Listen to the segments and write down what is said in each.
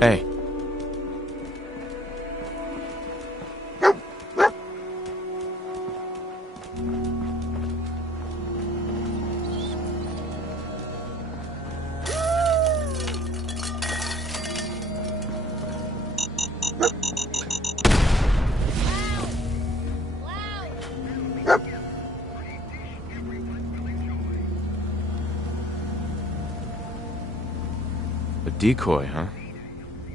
Hey. A decoy, huh?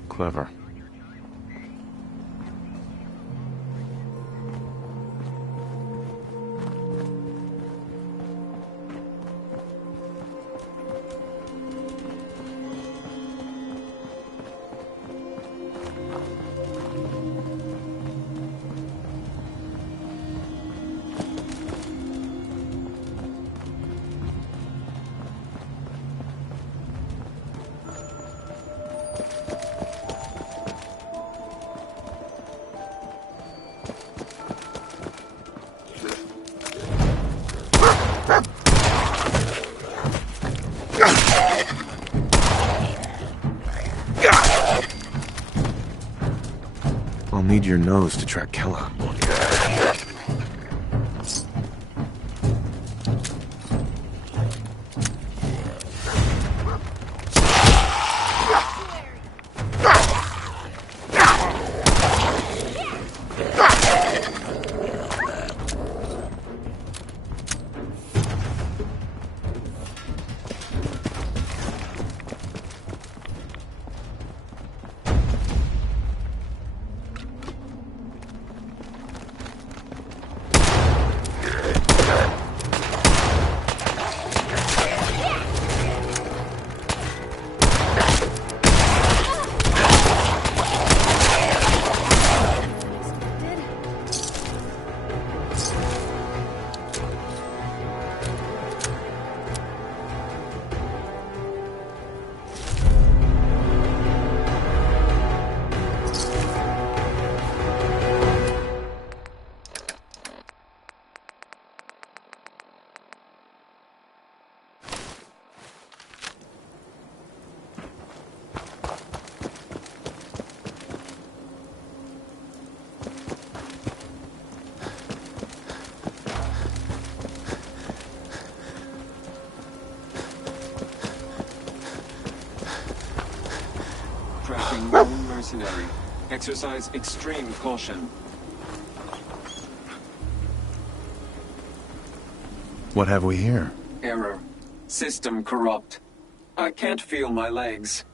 Clever. I'll need your nose to track Kellogg. Tracking known mercenary. Exercise extreme caution. What have we here? Error. System corrupt. I can't feel my legs.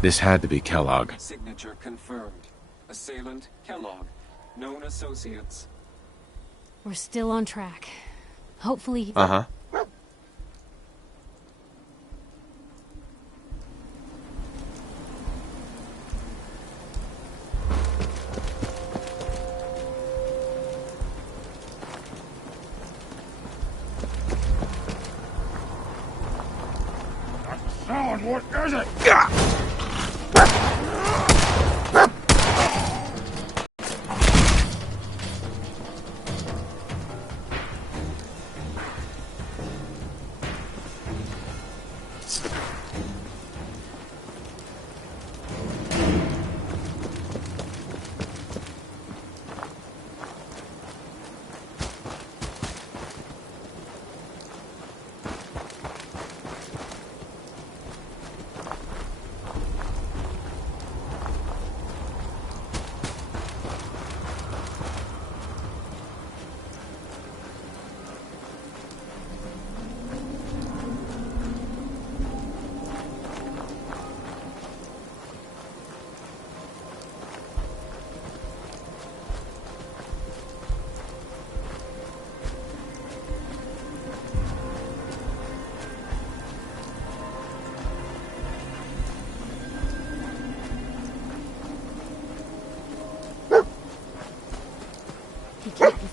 This had to be Kellogg. Signature confirmed. Assailant Kellogg. Known associates. We're still on track. Hopefully... Uh-huh. What is it?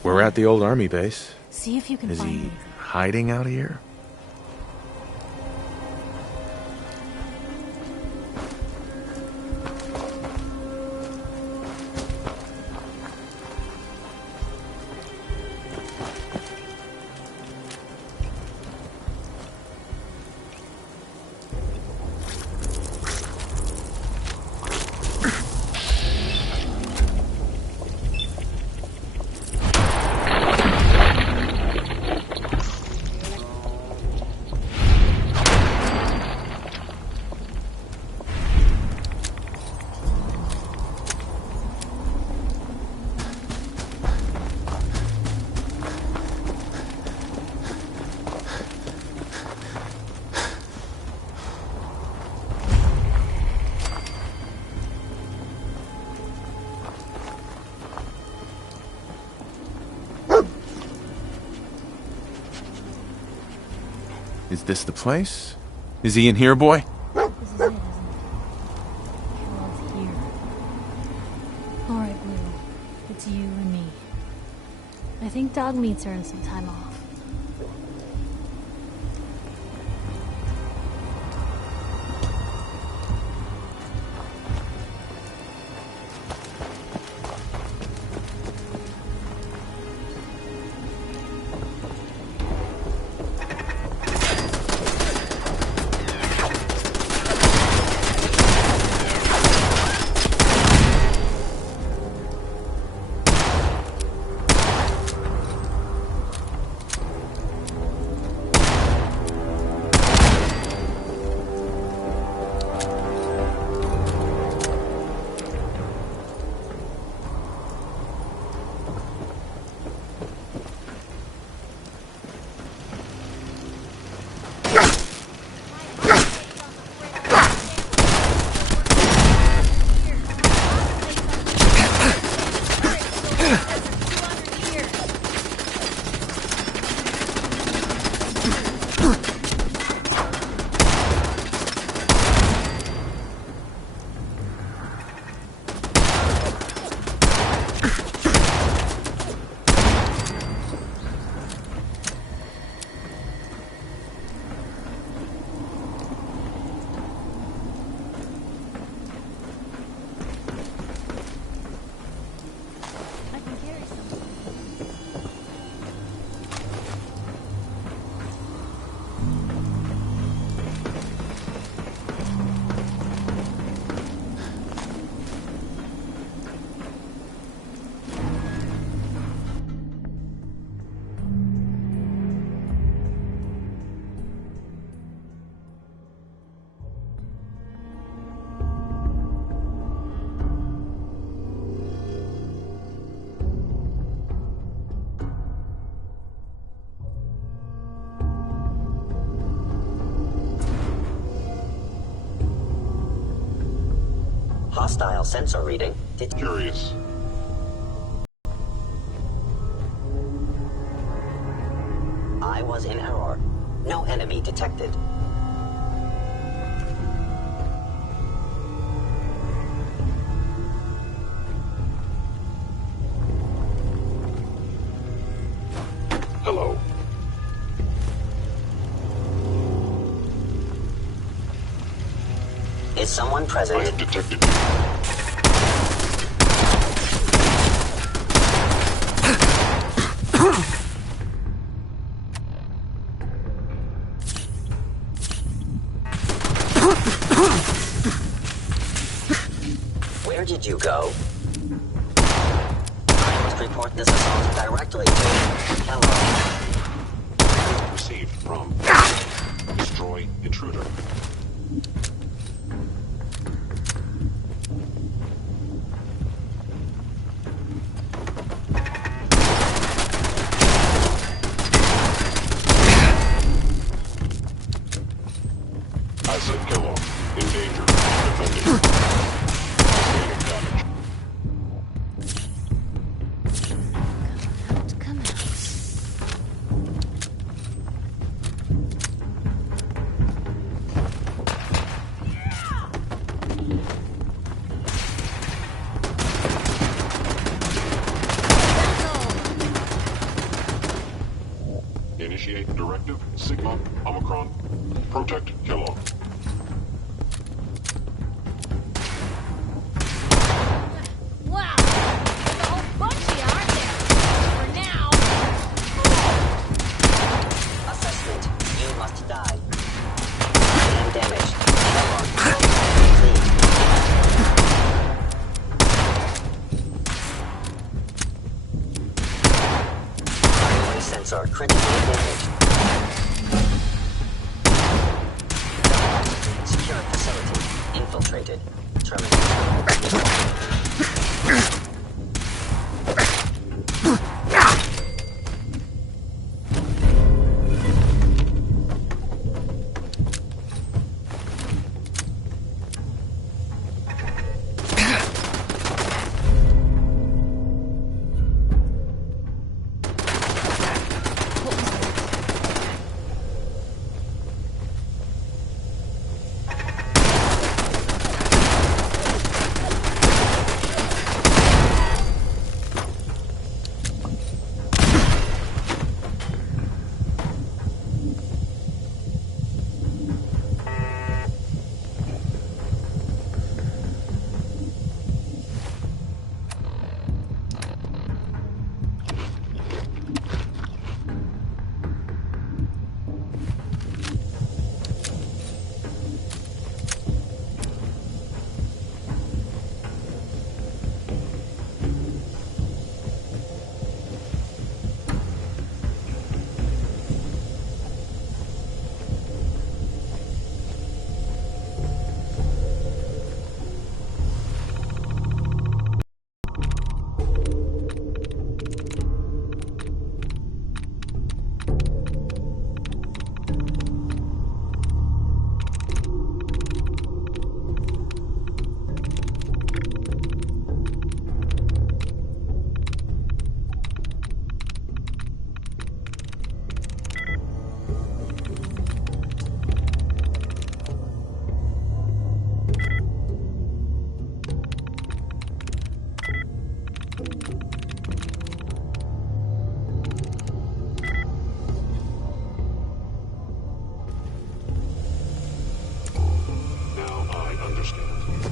We're at the old army base. See if you can Is find he me. hiding out here? Is this the place? Is he in here, boy? This is it, isn't it? Kellogg's here. Alright, Blue. It's you and me. I think Dog Meat's earned some time off. Hostile sensor reading. Curious. I was in error. No enemy detected. Hello. Is someone I present? have detected you. Where did you go? I must report this assault directly to Hello. Received from Destroy Intruder. I said kill off. In danger. Defending. Sustaining damage. Come out. Initiate directive Sigma Omicron. Protect Kellogg. Wow! There's a whole bunch of you, aren't there? For now. Assessment. You must die. And damage. Kellogg will Primary sensor critically damaged. Secure facility. Infiltrated. Terminated.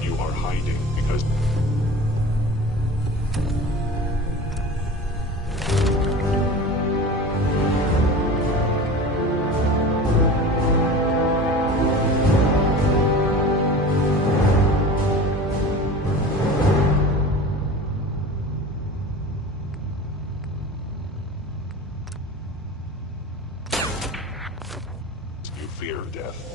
You are hiding because... You fear death.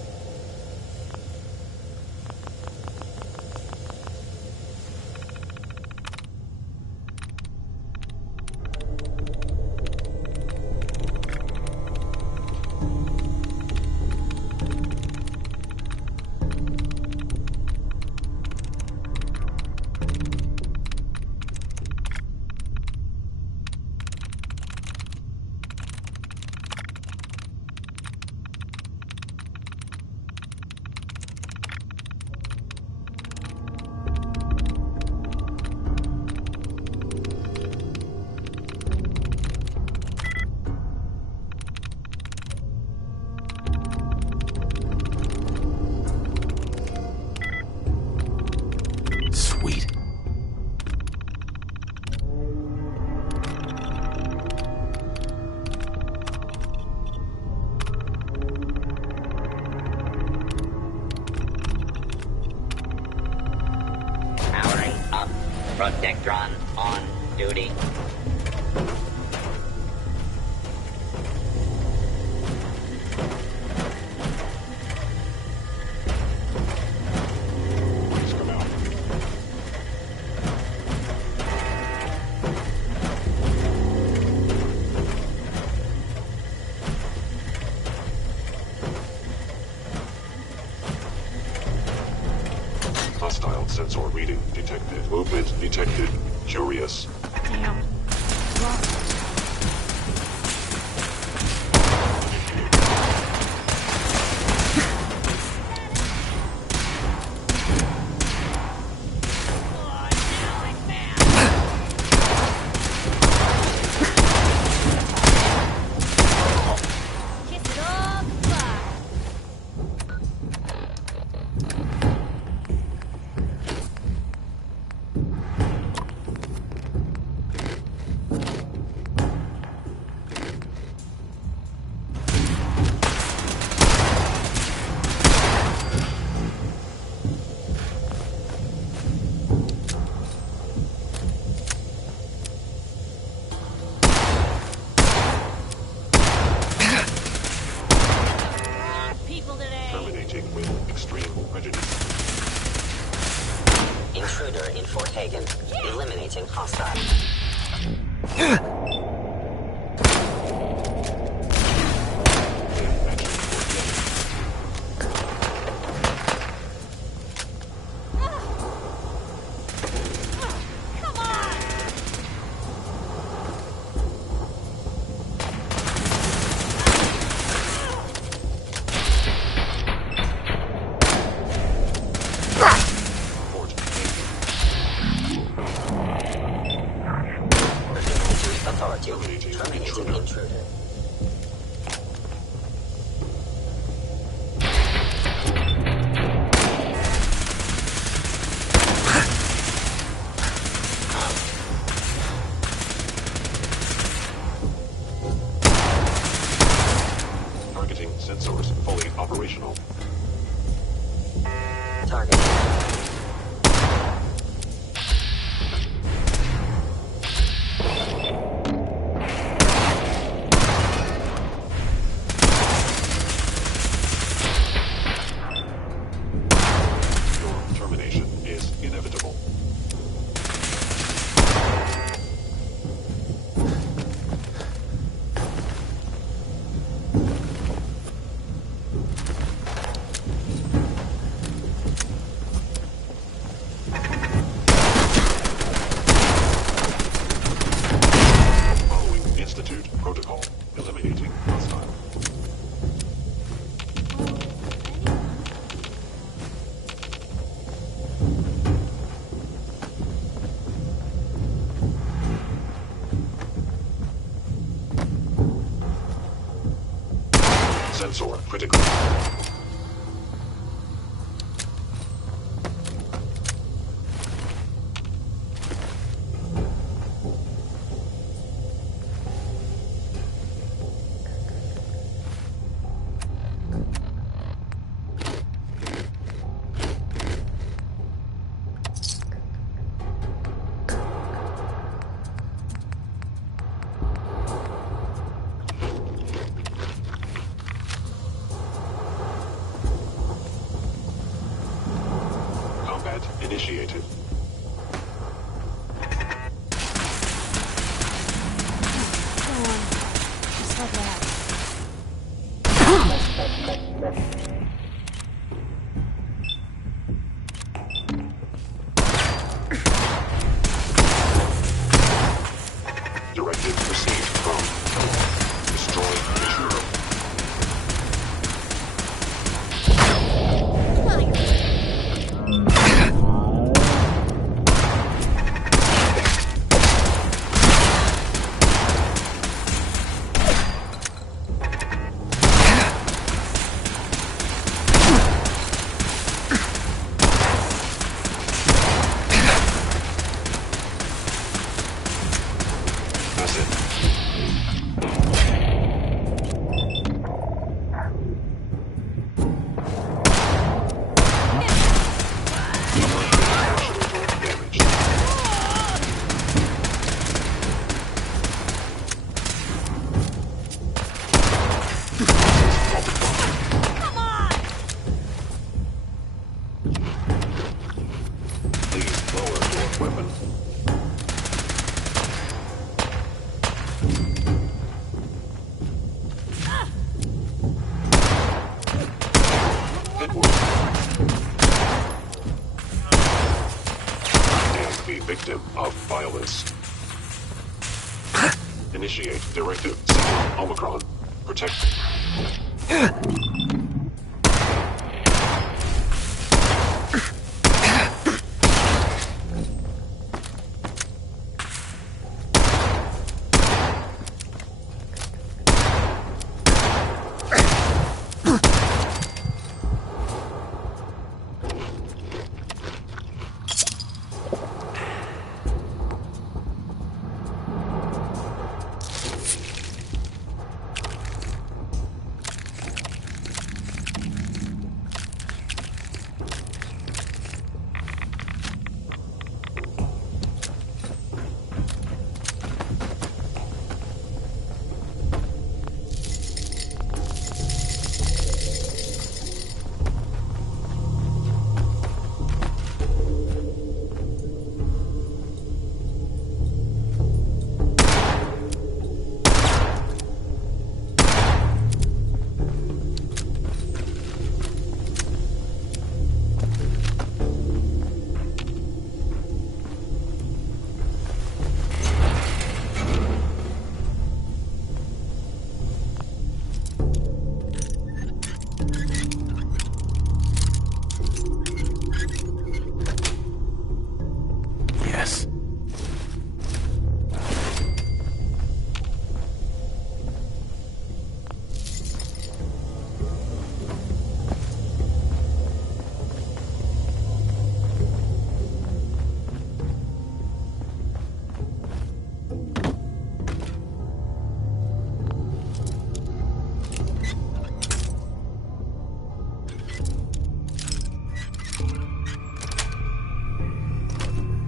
Sweet. Powering up. Protectron on duty. Please come out. Hostile sensor reading detected. Movement detected. Curious. Damn. Kiss it all goodbye. People today. Terminating with extreme prejudice. Intruder in Fort Hagen. Eliminating hostile. Come on. Fort. Authority. Terminating Terminating intruder. intruder. Targeting sensors fully operational. Target. Your termination is inevitable. Following Institute protocol. Eliminating hostile. Sensor critical. initiated. Go on. Just like that. Directive received from destroy visual. That's it. Damage. Come on! Please lower your weapon. Good work. And be victim of violence. Initiate directive Sigma Omicron. Protect. Yes.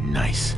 Nice.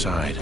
side.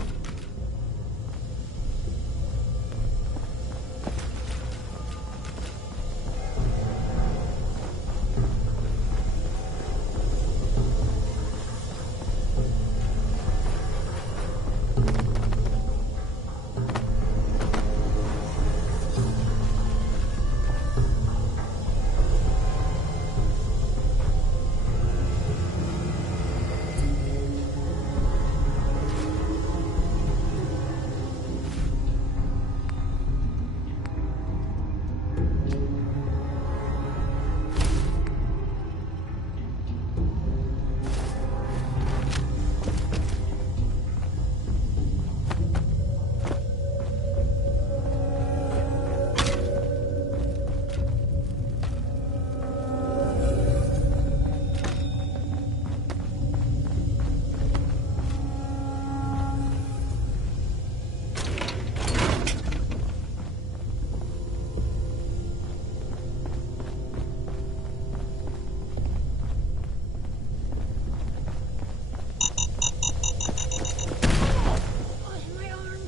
My arm.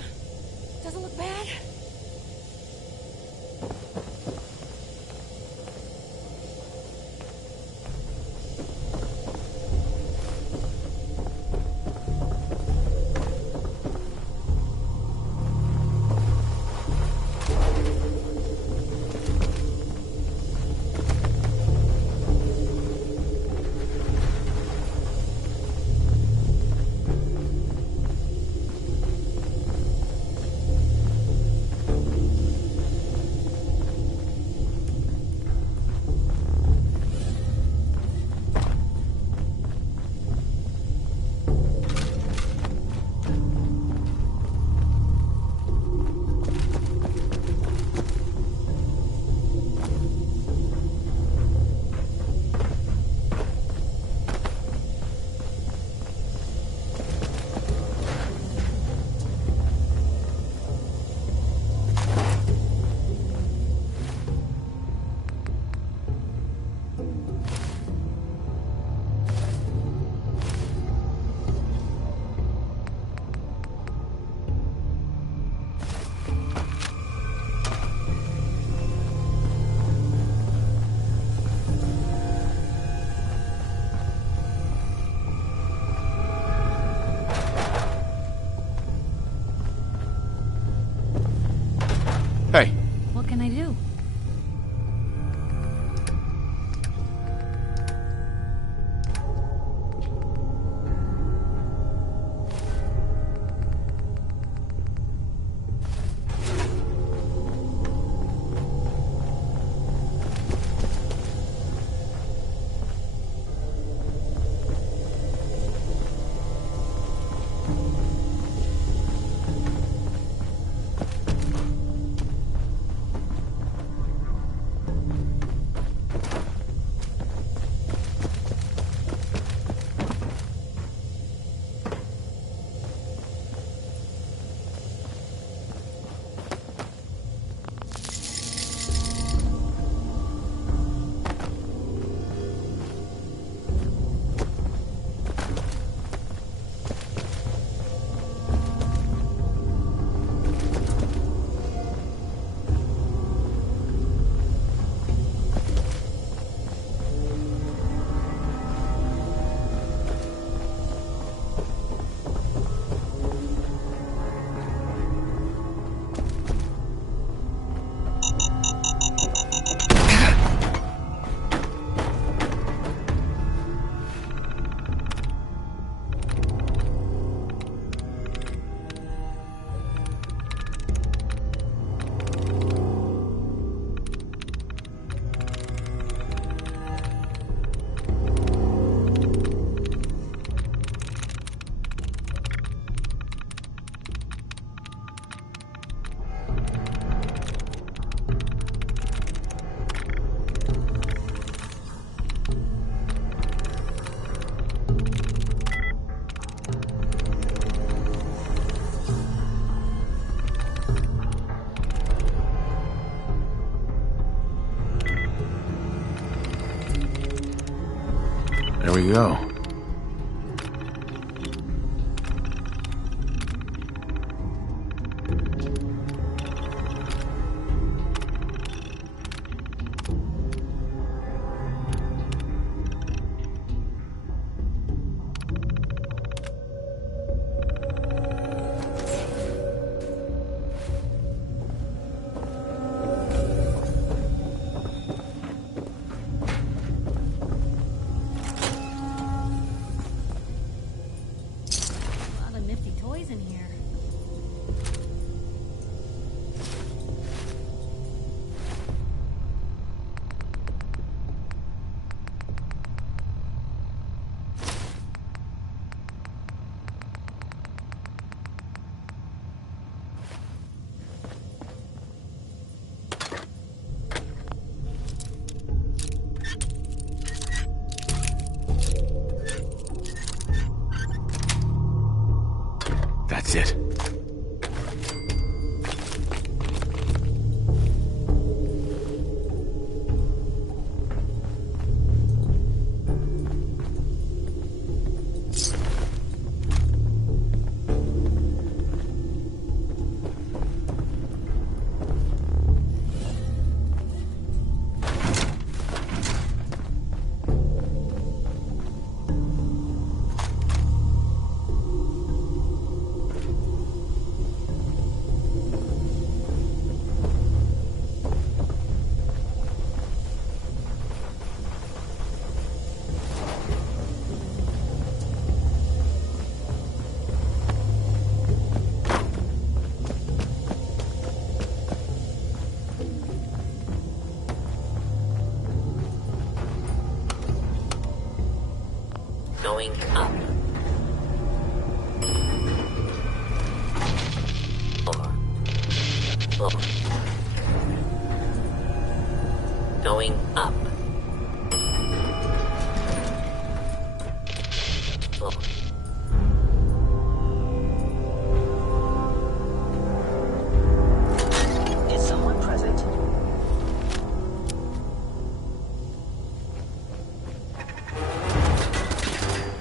Doesn't look bad. Hey, What can I do? there we go. Going up. 4. Going up. 4. Is someone present?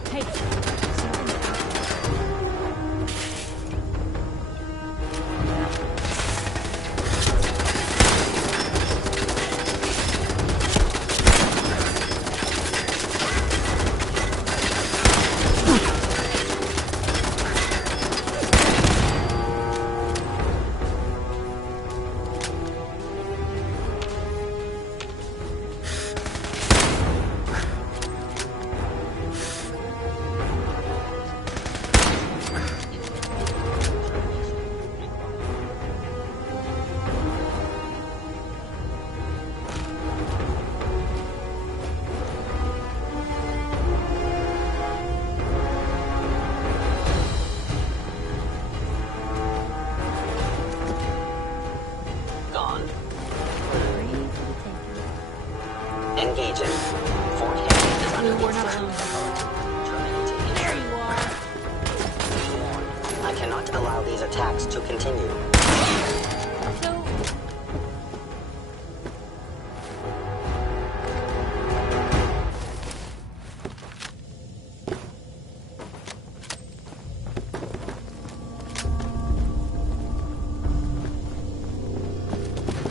Hey. Gone. Engaging. Fort Henry is under We're not threat. alone. Terminating. There you are. I cannot allow these attacks to continue. So,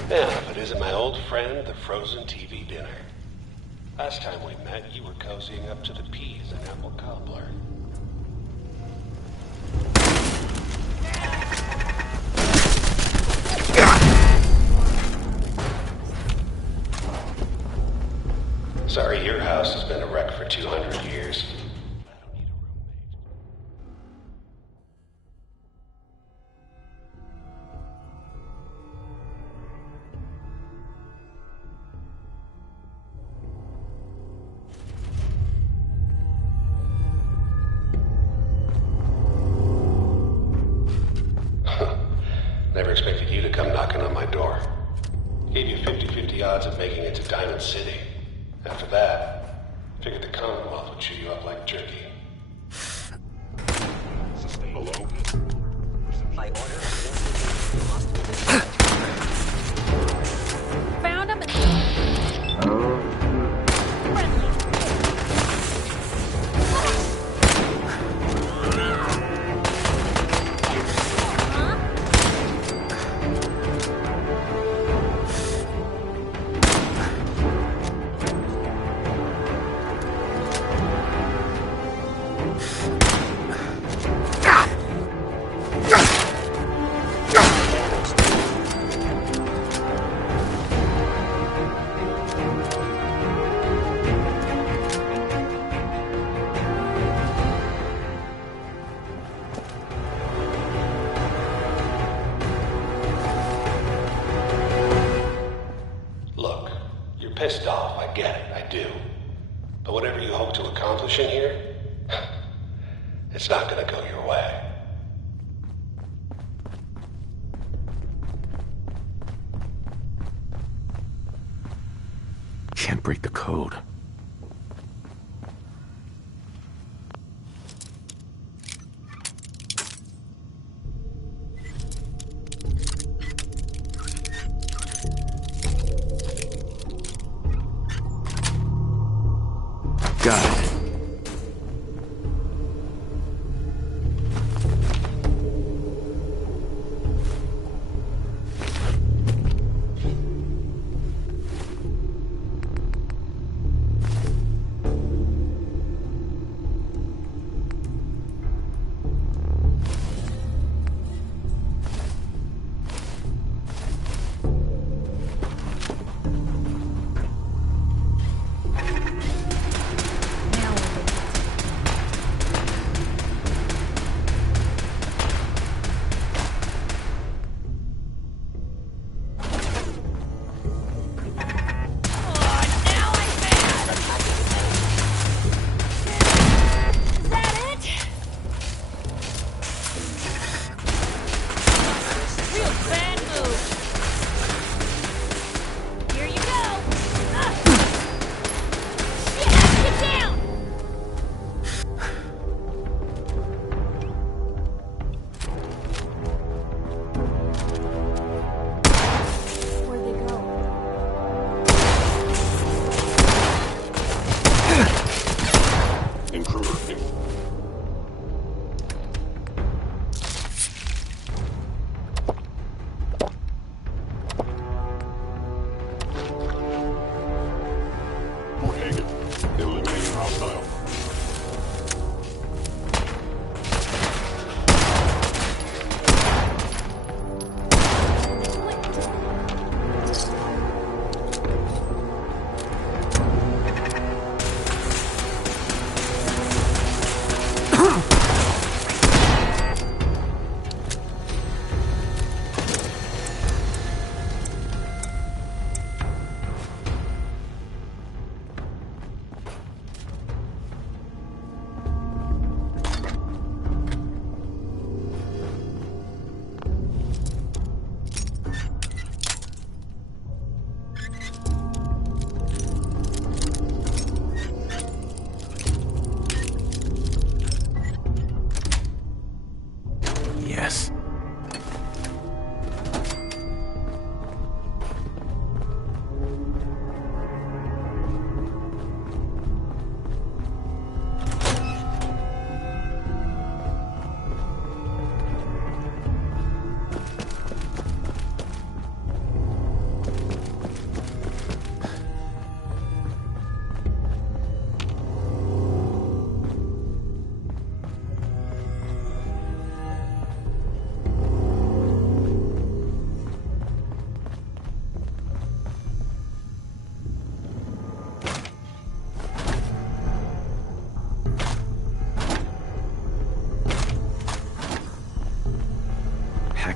Now, if it isn't my old friend, the frozen TV dinner. Last time we met, you were cozying up to the peas and apple cobbler. Sorry, your house has been a wreck for 200 years. I don't need a roommate. Never expected you to come knocking on my door. Gave you 50-50 odds of making it to Diamond City. After that, figured the Commonwealth would chew you up like jerky. Hello? By order of the Institute, you must be destroyed. found him. Friendly. Huh? Look, you're pissed off, I get it, I do. But whatever you hope to accomplish in here, it's not gonna go your way. Can't break the code. Got it.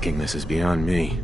Hacking this is beyond me.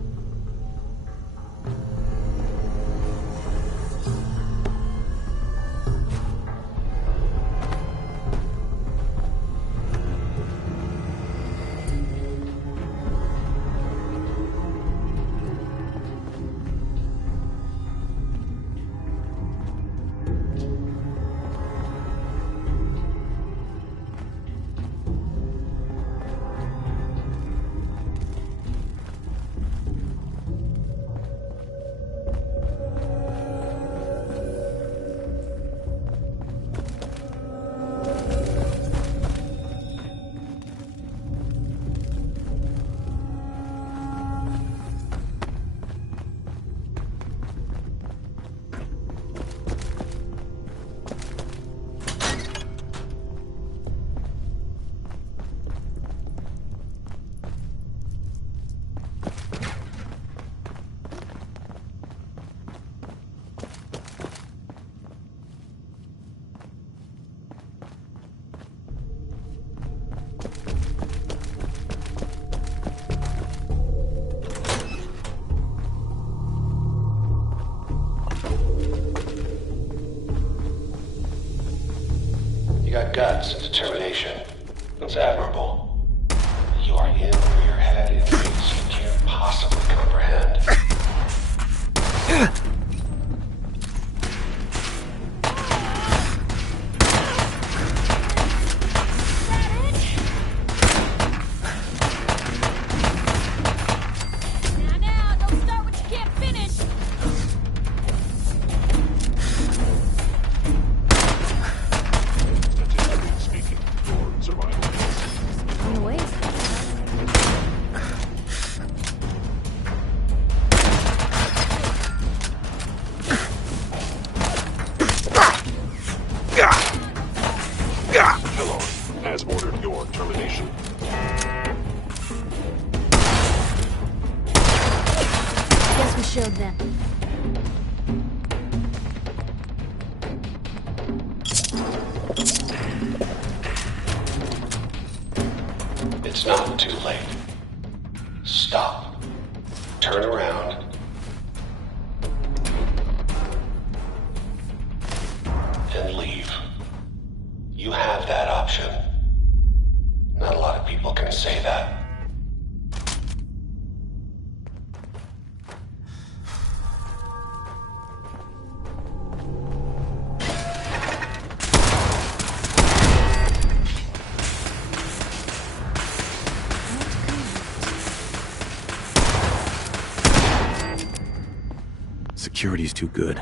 You got guts and determination. It's admirable. You are in where your head is things you can't possibly comprehend. Now, don't start what you can't finish. Statistically speaking, your survival is On the way. Kellogg has ordered your termination. Guess we showed them. It's not too late. Stop. Turn around. And leave. You have that option. Not a lot of people can say that. Security's too good.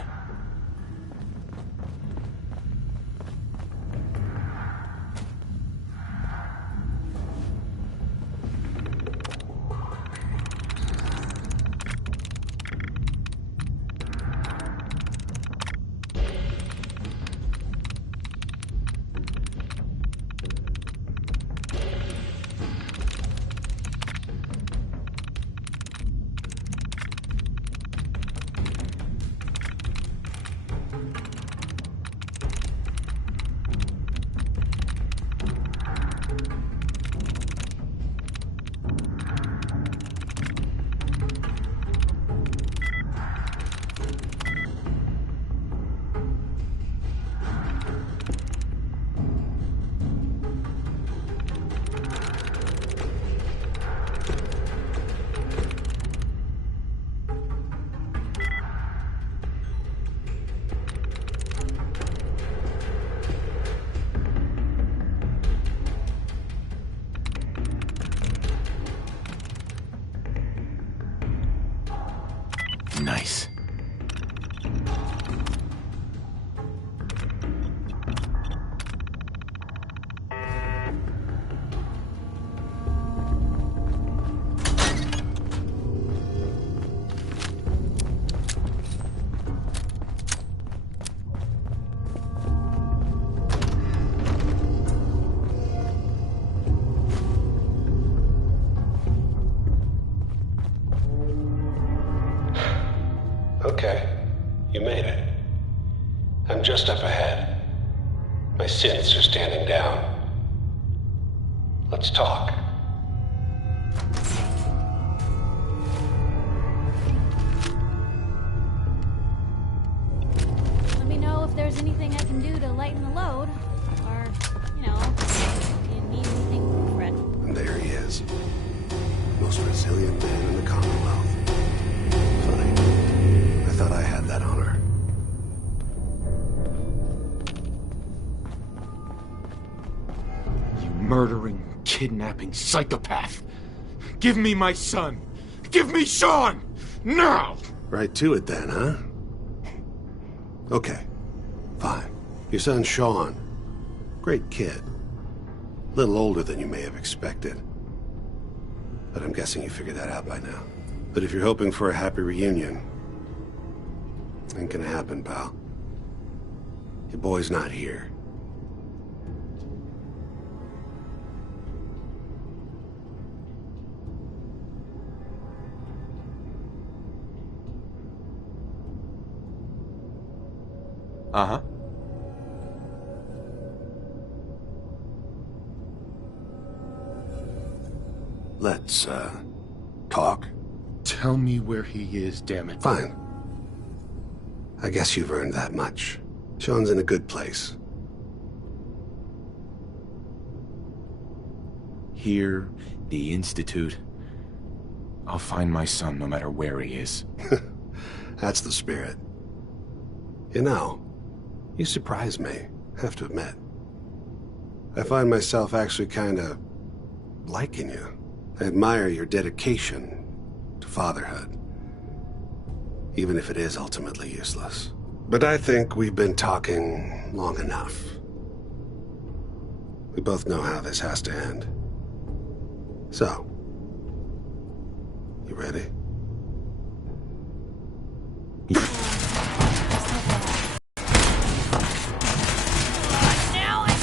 Nice. Okay, you made it. I'm just up ahead. My synths are standing down. Let's talk. there's anything I can do to lighten the load. Or, you know, if you need anything for it. And there he is. Most resilient man in the Commonwealth. Funny. I thought I had that honor. You murdering, kidnapping psychopath! Give me my son! Give me Sean! Now! Right to it then, huh? Okay. Fine. Your son Sean. Great kid. Little older than you may have expected. But I'm guessing you figured that out by now. But if you're hoping for a happy reunion, ain't gonna happen, pal. Your boy's not here. Uh-huh. Let's, talk. Tell me where he is, damn it. Fine. I guess you've earned that much. Sean's in a good place. Here, the Institute. I'll find my son no matter where he is. That's the spirit. You know, you surprise me, have to admit. I find myself actually kinda liking you. I admire your dedication to fatherhood, even if it is ultimately useless. But I think we've been talking long enough. We both know how this has to end. So, you ready? Now I'm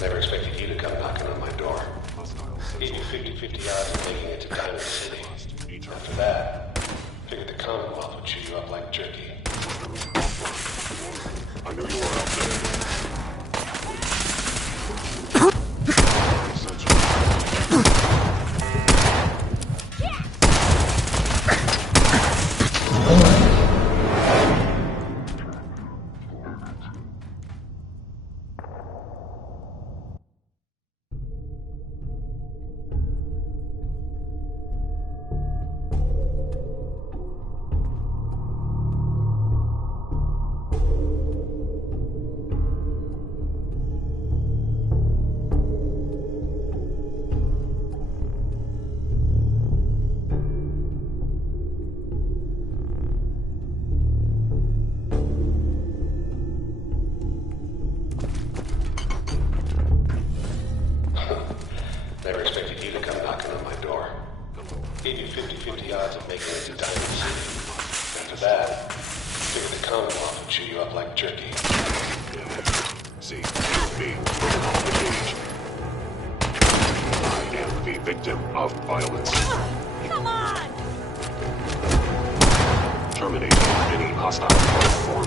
Never expected you to come knocking on my door. Gave you 50-50 odds of making it to Diamond City. After that, figured the Commonwealth would chew you up like jerky. I knew you were out there. Never expected you to come knocking on my door. Gave you 50-50 odds of making it to Diamond City. After that, figured the Commonwealth would chew you up like jerky. See, me, engage. I am the victim of violence. Come on! Terminate any hostile life form.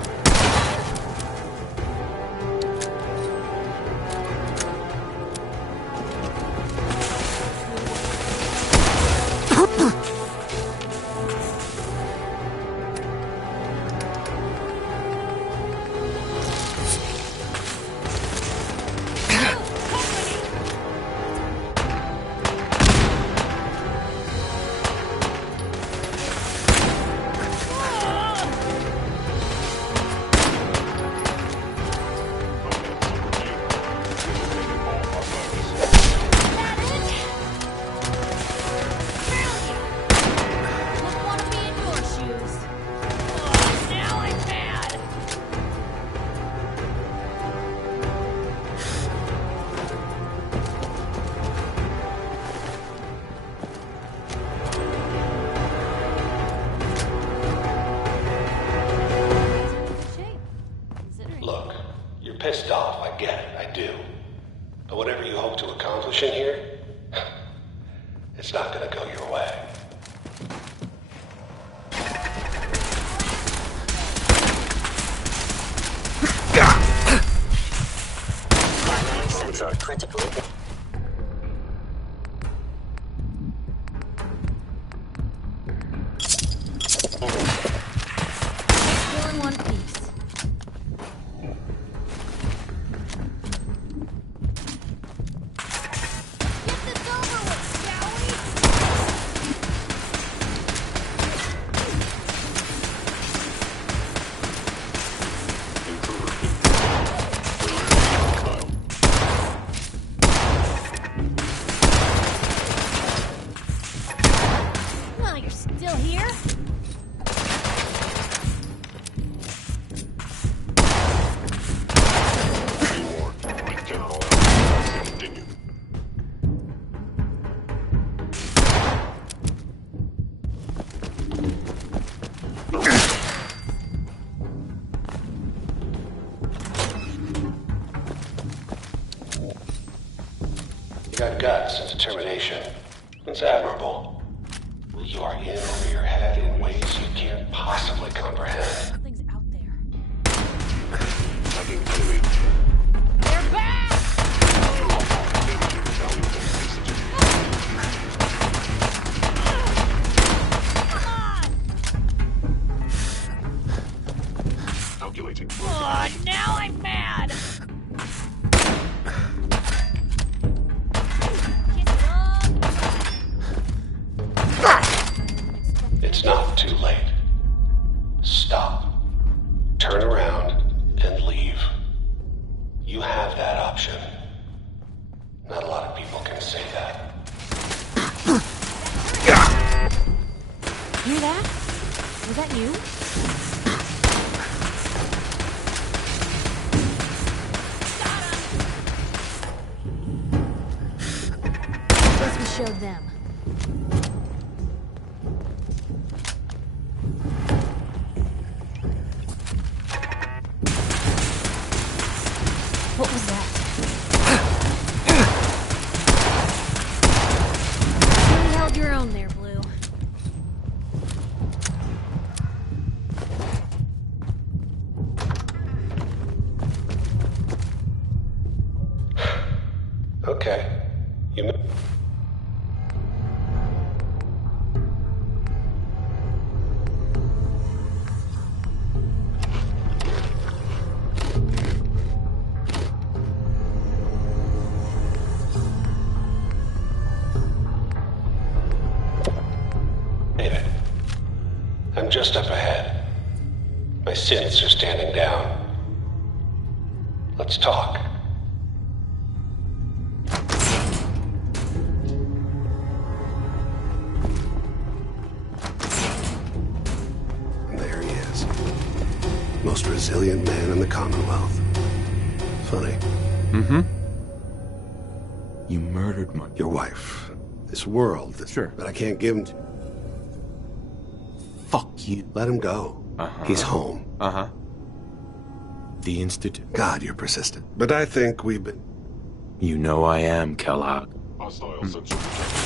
pissed off, I get it, I do. But whatever you hope to accomplish in here, it's not gonna go your way. Primary sensor critically. Still in one piece. Get this over with, shall we? Well, you're still here? Continue. You got guts and determination. It's admirable. You are in over your head in ways you can't possibly comprehend. Something's out there. Tagging enemy. They're back! Damaging valuable messages. Come on! Calculating. Oh, now I'm mad! Kiss it up! It's not too late. Stop. Turn around and leave. You have that option. Not a lot of people can say that. Hear that? Was that you? Guess we showed them. What was that? You held your own there, Blue. Okay. You. Made it. I'm just up ahead. My synths are standing down. Let's talk. And there he is. Most resilient man in the Commonwealth. Funny. Mm-hmm. You murdered my... Your wife. This world. Sure. But I can't give him to... Fuck you. Let him go. Uh-huh. He's home. Uh-huh. The Institute. God, you're persistent. But I think we've been... You know I am, Kellogg. Hostile sensor detected.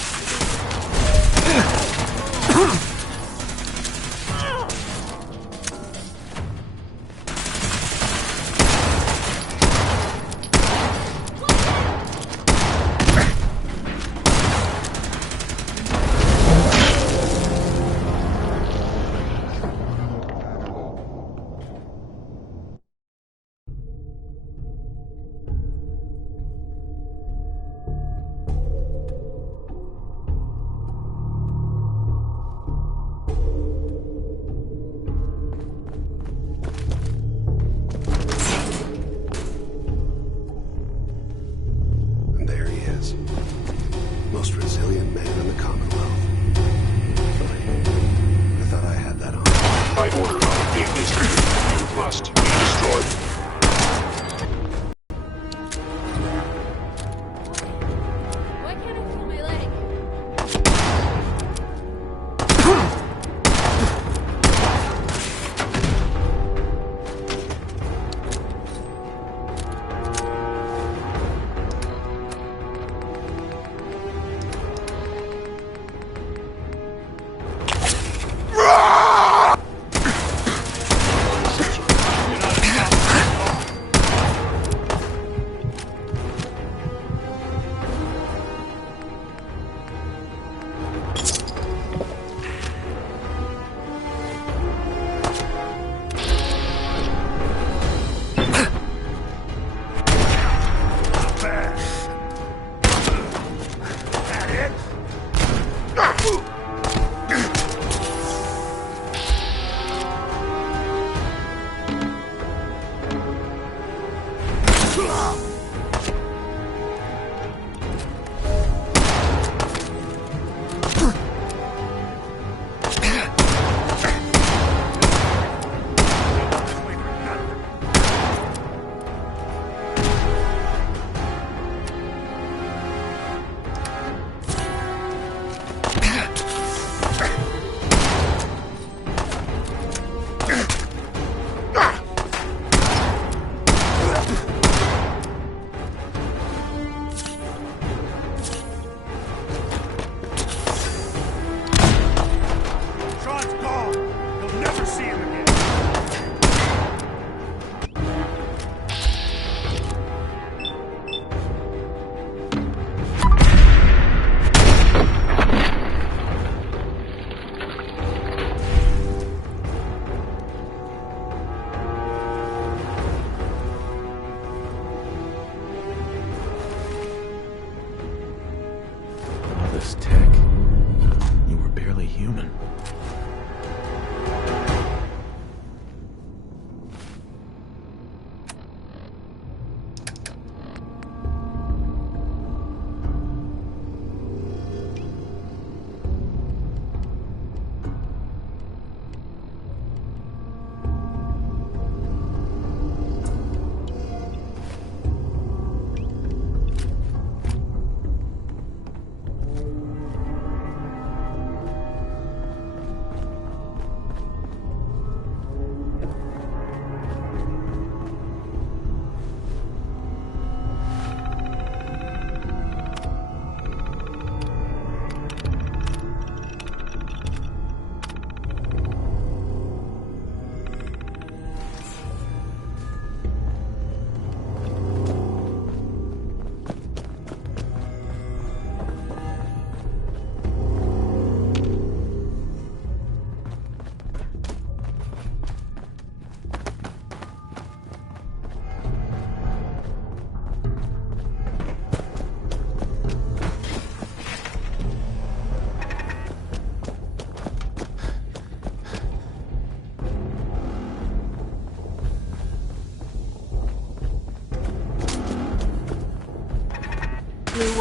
And there he is. Most resilient man in the Commonwealth. Funny. I thought I had that on. By order of the Institute, you must be destroyed. Why can't I feel my leg?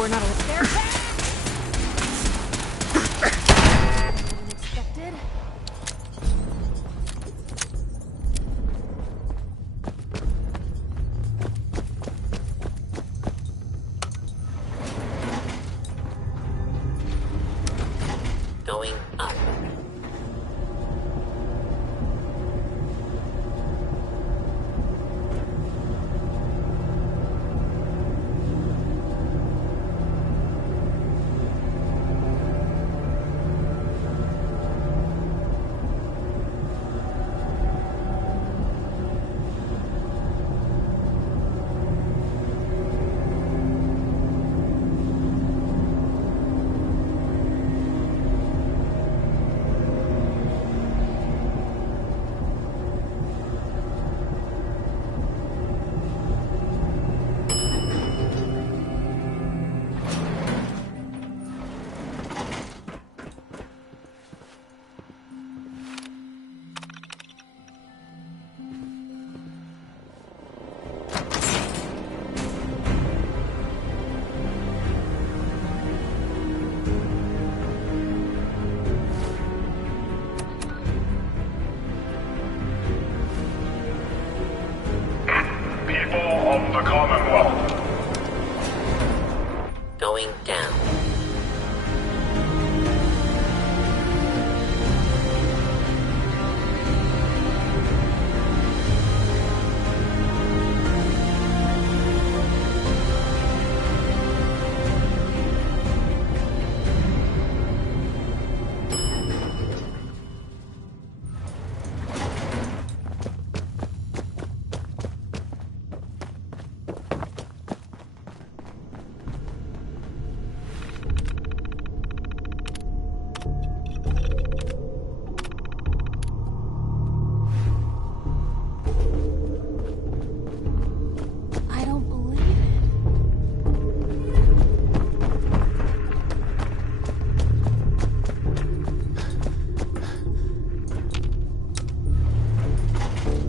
door not a they're back! Unexpected. Going up. Of the Commonwealth. Going down. I don't believe it.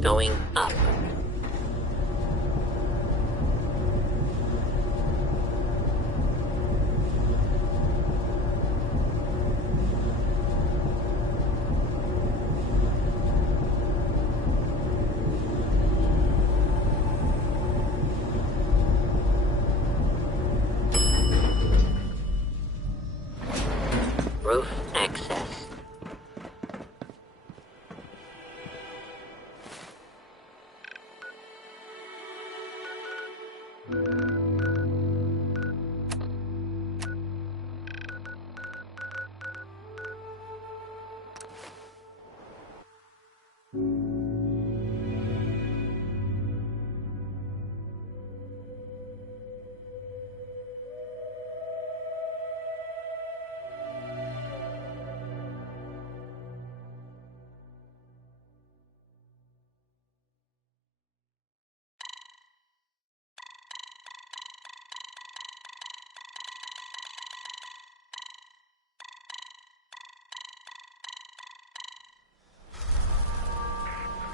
Going up. Roof access.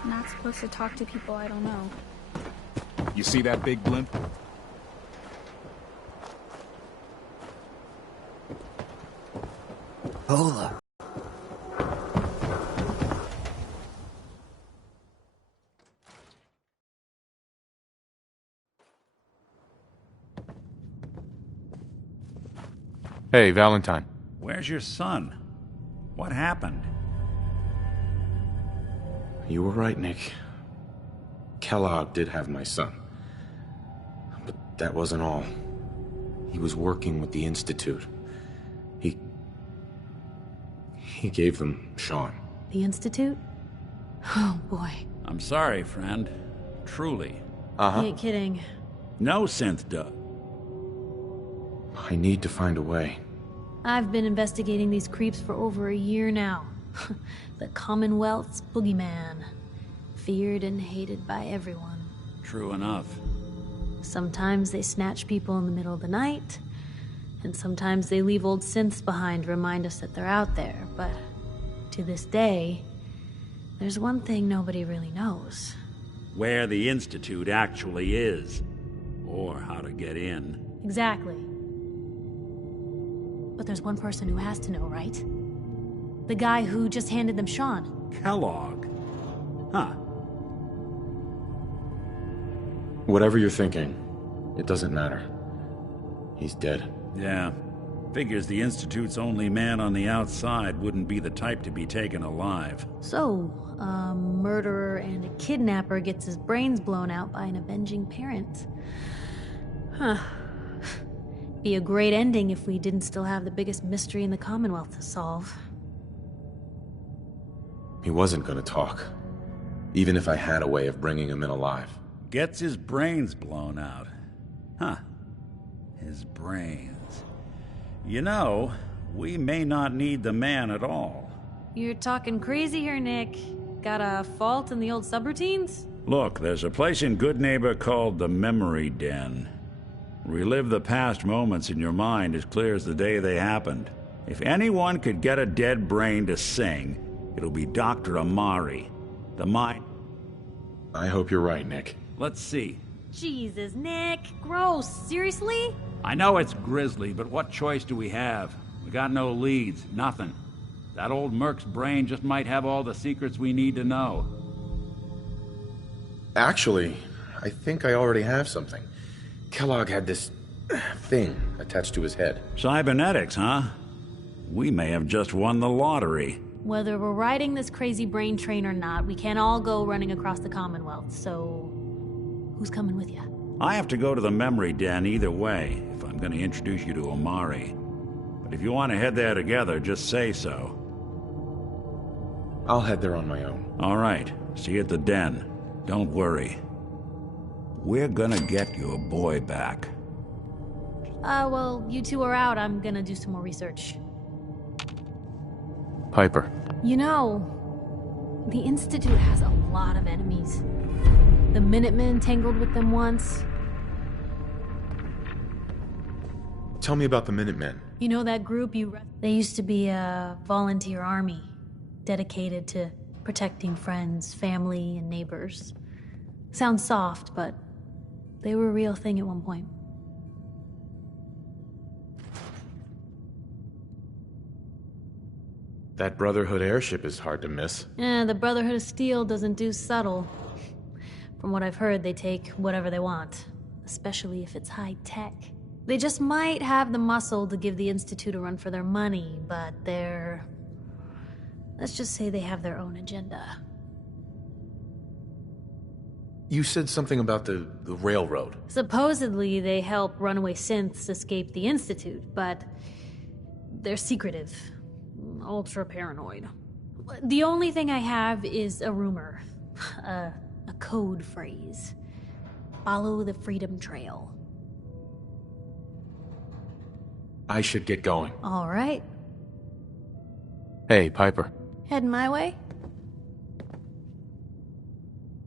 I'm not supposed to talk to people I don't know. You see that big blimp? Hola. Hey, Valentine. Where's your son? What happened? You were right, Nick. Kellogg did have my son. But that wasn't all. He was working with the Institute. He gave them Sean. The Institute? Oh, boy. I'm sorry, friend. Truly. Uh-huh. You ain't kidding. No, Synth Doug. I need to find a way. I've been investigating these creeps for over a year now. The Commonwealth's boogeyman. Feared and hated by everyone. True enough. Sometimes they snatch people in the middle of the night, and sometimes they leave old synths behind to remind us that they're out there. But to this day, there's one thing nobody really knows. Where the Institute actually is. Or how to get in. Exactly. But there's one person who has to know, right? The guy who just handed them Sean. Kellogg. Huh. Whatever you're thinking, it doesn't matter. He's dead. Yeah. Figures the Institute's only man on the outside wouldn't be the type to be taken alive. So, a murderer and a kidnapper gets his brains blown out by an avenging parent. Huh. Be a great ending if we didn't still have the biggest mystery in the Commonwealth to solve. He wasn't gonna talk. Even if I had a way of bringing him in alive. Gets his brains blown out. Huh. His brains. You know, we may not need the man at all. You're talking crazy here, Nick. Got a fault in the old subroutines? Look, there's a place in Good Neighbor called the Memory Den. Relive the past moments in your mind as clear as the day they happened. If anyone could get a dead brain to sing, it'll be Dr. Amari. The mind... I hope you're right, Nick. Let's see. Jesus, Nick. Gross. Seriously? I know it's grisly, but what choice do we have? We got no leads, nothing. That old Merc's brain just might have all the secrets we need to know. Actually, I think I already have something. Kellogg had this thing attached to his head. Cybernetics, huh? We may have just won the lottery. Whether we're riding this crazy brain train or not, we can't all go running across the Commonwealth, so... who's coming with you? I have to go to the Memory Den either way, if I'm going to introduce you to Omari. But if you want to head there together, just say so. I'll head there on my own. All right. See you at the den. Don't worry. We're gonna get your boy back. Well, you two are out. I'm gonna do some more research. Piper. You know, the Institute has a lot of enemies. The Minutemen tangled with them once. Tell me about the Minutemen. You know that group They used to be a volunteer army, dedicated to protecting friends, family, and neighbors. Sounds soft, but they were a real thing at one point. That Brotherhood airship is hard to miss. The Brotherhood of Steel doesn't do subtle. From what I've heard, they take whatever they want, especially if it's high-tech. They just might have the muscle to give the Institute a run for their money, but they're... let's just say they have their own agenda. You said something about the railroad. Supposedly, they help runaway synths escape the Institute, but they're secretive. Ultra-paranoid. The only thing I have is a rumor. A code phrase. Follow the Freedom Trail. I should get going. All right. Hey, Piper. Heading my way?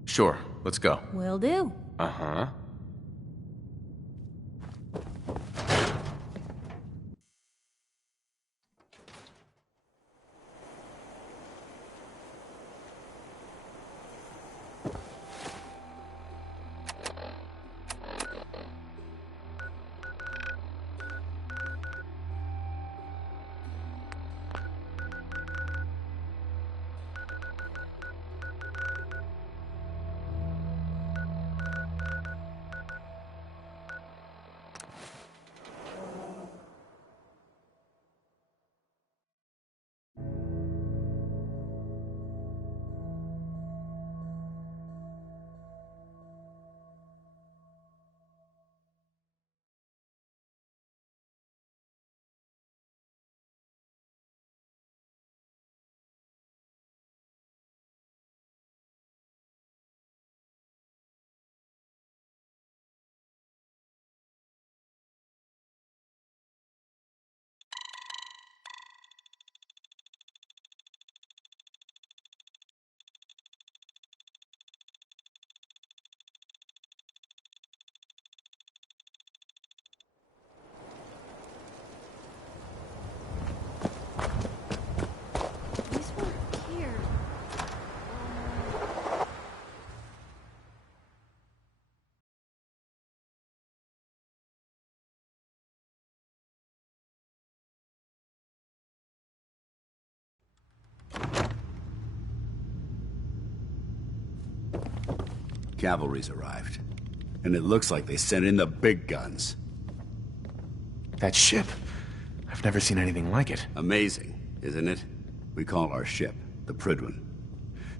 Sure, let's go. Will do. Uh-huh. Cavalry's arrived. And it looks like they sent in the big guns. That ship. I've never seen anything like it. Amazing, isn't it? We call our ship the Prydwen.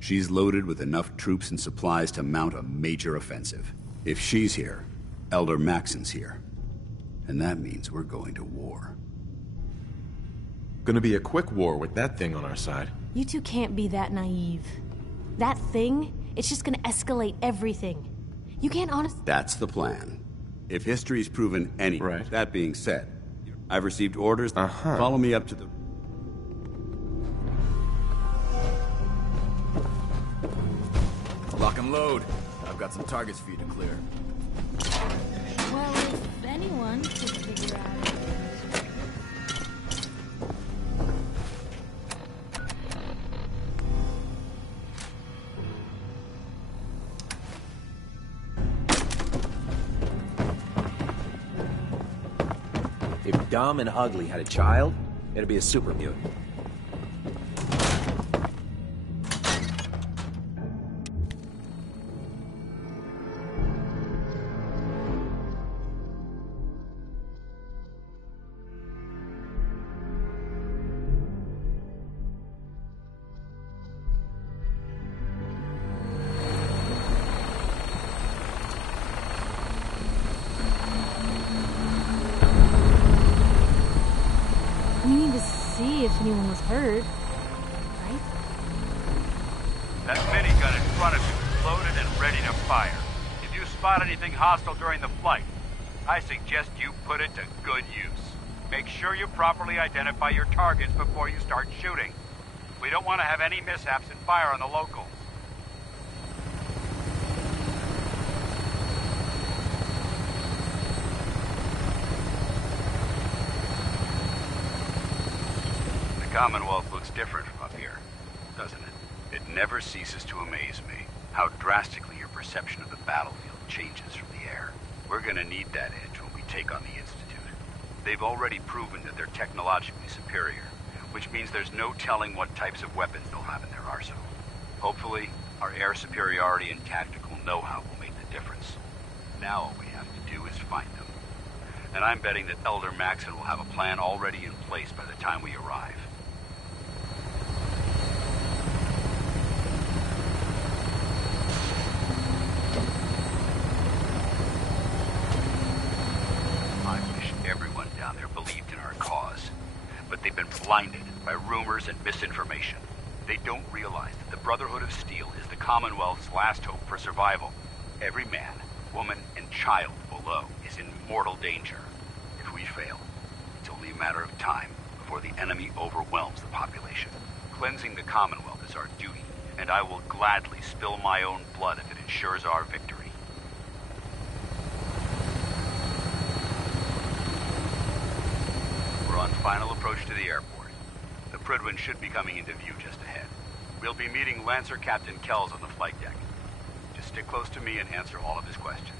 She's loaded with enough troops and supplies to mount a major offensive. If she's here, Elder Maxon's here. And that means we're going to war. Gonna be a quick war with that thing on our side. You two can't be that naive. That thing, it's just gonna escalate everything. You can't honestly... That's the plan. If history's proven anything. Right. That being said, I've received orders. Follow me up to the... Lock and load. I've got some targets for you to clear. Well, if anyone could figure out... If Dom and Ugly had a child, it'd be a super mutant. We need to see if anyone was hurt, right? That minigun in front of you is loaded and ready to fire. If you spot anything hostile during the flight, I suggest you put it to good use. Make sure you properly identify your targets before you start shooting. We don't want to have any mishaps and fire on the locals. The Commonwealth looks different from up here, doesn't it? It never ceases to amaze me how drastically your perception of the battlefield changes from the air. We're gonna need that edge when we take on the Institute. They've already proven that they're technologically superior, which means there's no telling what types of weapons they'll have in their arsenal. Hopefully, our air superiority and tactical know-how will make the difference. Now all we have to do is find them. And I'm betting that Elder Maxon will have a plan already in place by the time we arrive. I wish everyone down there believed in our cause. But they've been blinded by rumors and misinformation. They don't realize that the Brotherhood of Steel is the Commonwealth's last hope for survival. Every man, woman, and child below is in mortal danger. If we fail, it's only a matter of time before the enemy overwhelms the population. Cleansing the Commonwealth is our duty, and I will gladly spill my own blood if it ensures our victory. We're on final approach to the airport. The Prydwen should be coming into view just ahead. We'll be meeting Lancer Captain Kells on the flight deck. Just stick close to me and answer all of his questions.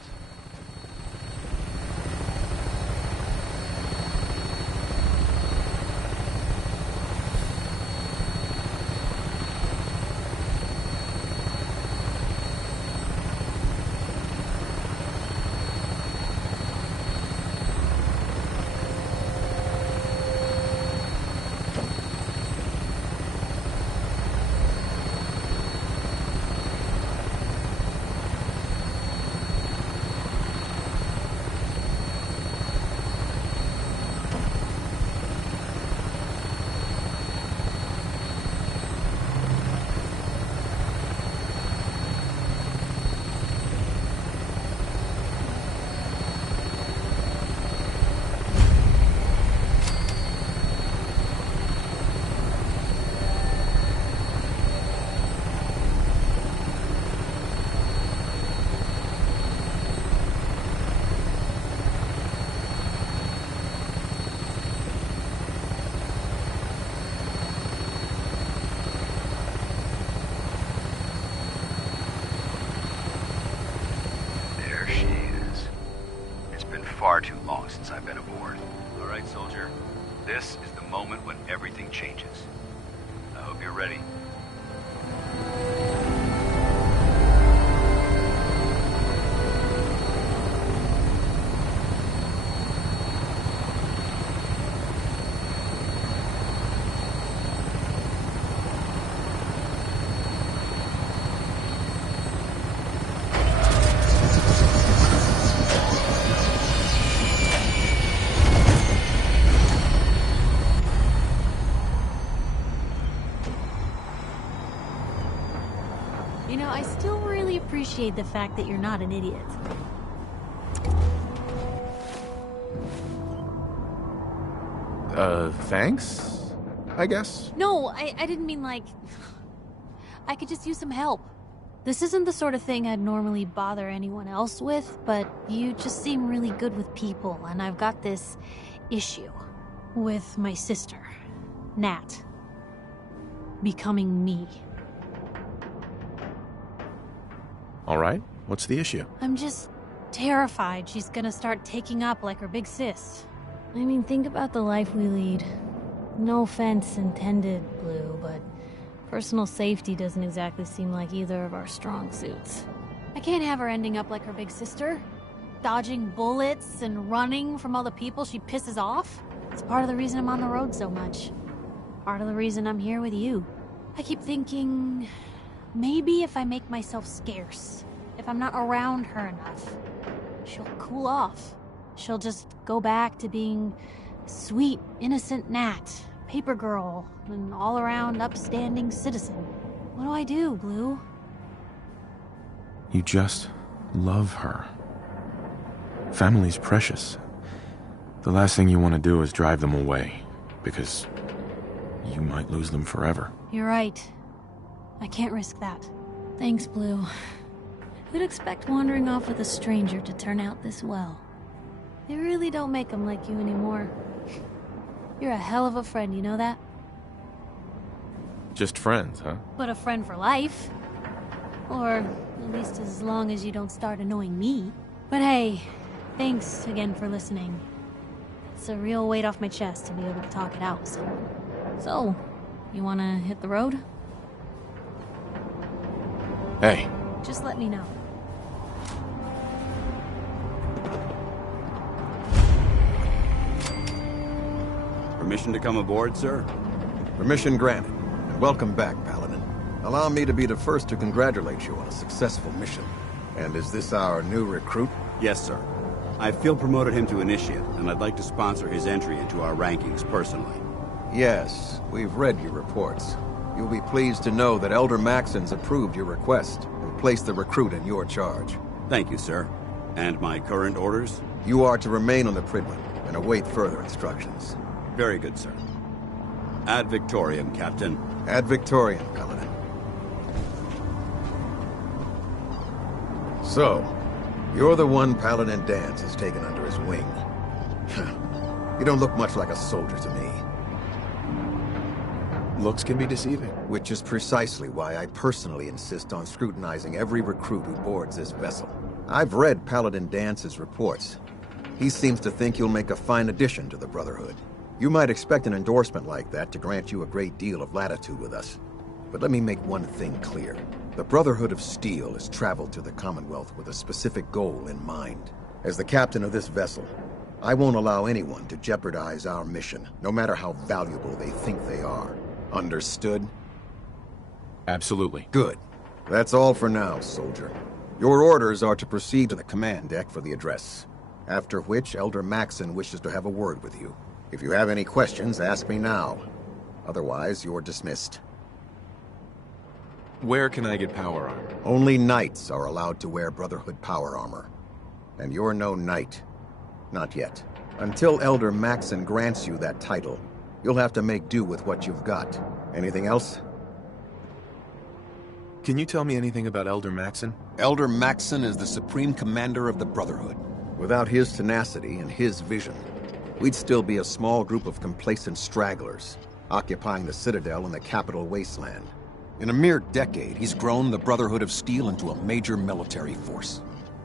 Far too long since I've been aboard. All right, soldier. This is the moment when everything changes. I hope you're ready. know, I still really appreciate the fact that you're not an idiot. Thanks? I guess? No, I didn't mean like... I could just use some help. This isn't the sort of thing I'd normally bother anyone else with, but you just seem really good with people, and I've got this issue with my sister, Nat, becoming me. All right. What's the issue? I'm just terrified she's gonna start taking up like her big sis. I mean, think about the life we lead. No offense intended, Blue, but personal safety doesn't exactly seem like either of our strong suits. I can't have her ending up like her big sister, dodging bullets and running from all the people she pisses off. It's part of the reason I'm on the road so much. Part of the reason I'm here with you. I keep thinking, maybe if I make myself scarce, if I'm not around her enough, she'll cool off. She'll just go back to being sweet, innocent Nat, paper girl, an all-around upstanding citizen. What do I do, Blue? You just love her. Family's precious. The last thing you want to do is drive them away, because you might lose them forever. You're right. I can't risk that. Thanks, Blue. Who'd expect wandering off with a stranger to turn out this well? They really don't make them like you anymore. You're a hell of a friend, you know that? Just friends, huh? But a friend for life. Or at least as long as you don't start annoying me. But hey, thanks again for listening. It's a real weight off my chest to be able to talk it out with someone. So, you wanna hit the road? Hey. Just let me know. Permission to come aboard, sir? Permission granted. And welcome back, Paladin. Allow me to be the first to congratulate you on a successful mission. And is this our new recruit? Yes, sir. I field promoted him to Initiate, and I'd like to sponsor his entry into our rankings personally. Yes, we've read your reports. You'll be pleased to know that Elder Maxon's approved your request and placed the recruit in your charge. Thank you, sir. And my current orders? You are to remain on the Prydwen and await further instructions. Very good, sir. Ad Victoriam, Captain. Ad Victoriam, Paladin. So, you're the one Paladin Danse has taken under his wing. You don't look much like a soldier to me. Looks can be deceiving. Which is precisely why I personally insist on scrutinizing every recruit who boards this vessel. I've read Paladin Dance's reports. He seems to think you'll make a fine addition to the Brotherhood. You might expect an endorsement like that to grant you a great deal of latitude with us. But let me make one thing clear. The Brotherhood of Steel has traveled to the Commonwealth with a specific goal in mind. As the captain of this vessel, I won't allow anyone to jeopardize our mission, no matter how valuable they think they are. Understood? Absolutely. Good. That's all for now, soldier. Your orders are to proceed to the command deck for the address. After which, Elder Maxon wishes to have a word with you. If you have any questions, ask me now. Otherwise, you're dismissed. Where can I get power armor? Only knights are allowed to wear Brotherhood power armor. And you're no knight. Not yet. Until Elder Maxon grants you that title, you'll have to make do with what you've got. Anything else? Can you tell me anything about Elder Maxon? Elder Maxon is the supreme commander of the Brotherhood. Without his tenacity and his vision, we'd still be a small group of complacent stragglers, occupying the Citadel in the capital wasteland. In a mere decade, he's grown the Brotherhood of Steel into a major military force.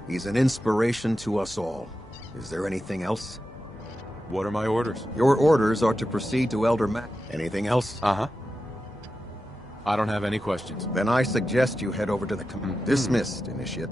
He's an inspiration to us all. Is there anything else? What are my orders? Your orders are to proceed to Elder Mac. Anything else? Uh-huh. I don't have any questions. Then I suggest you head over to the Dismissed, Initiate.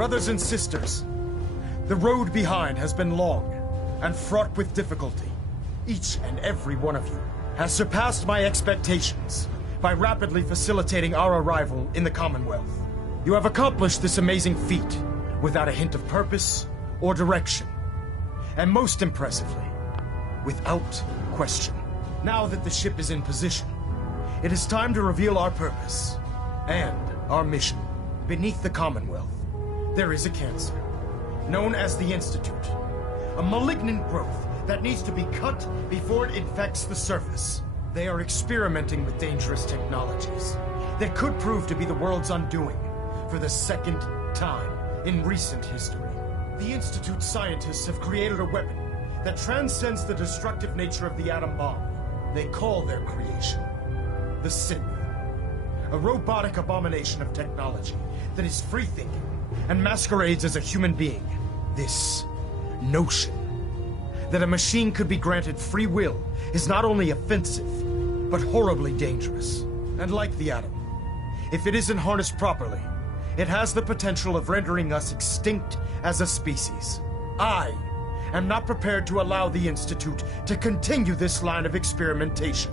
Brothers and sisters, the road behind has been long and fraught with difficulty. Each and every one of you has surpassed my expectations by rapidly facilitating our arrival in the Commonwealth. You have accomplished this amazing feat without a hint of purpose or direction. And most impressively, without question. Now that the ship is in position, it is time to reveal our purpose and our mission. Beneath the Commonwealth, there is a cancer, known as the Institute. A malignant growth that needs to be cut before it infects the surface. They are experimenting with dangerous technologies that could prove to be the world's undoing for the second time in recent history. The Institute's scientists have created a weapon that transcends the destructive nature of the atom bomb. They call their creation the Synth. A robotic abomination of technology that is free-thinking and masquerades as a human being. This notion that a machine could be granted free will is not only offensive, but horribly dangerous. And like the atom, if it isn't harnessed properly, it has the potential of rendering us extinct as a species. I am not prepared to allow the Institute to continue this line of experimentation.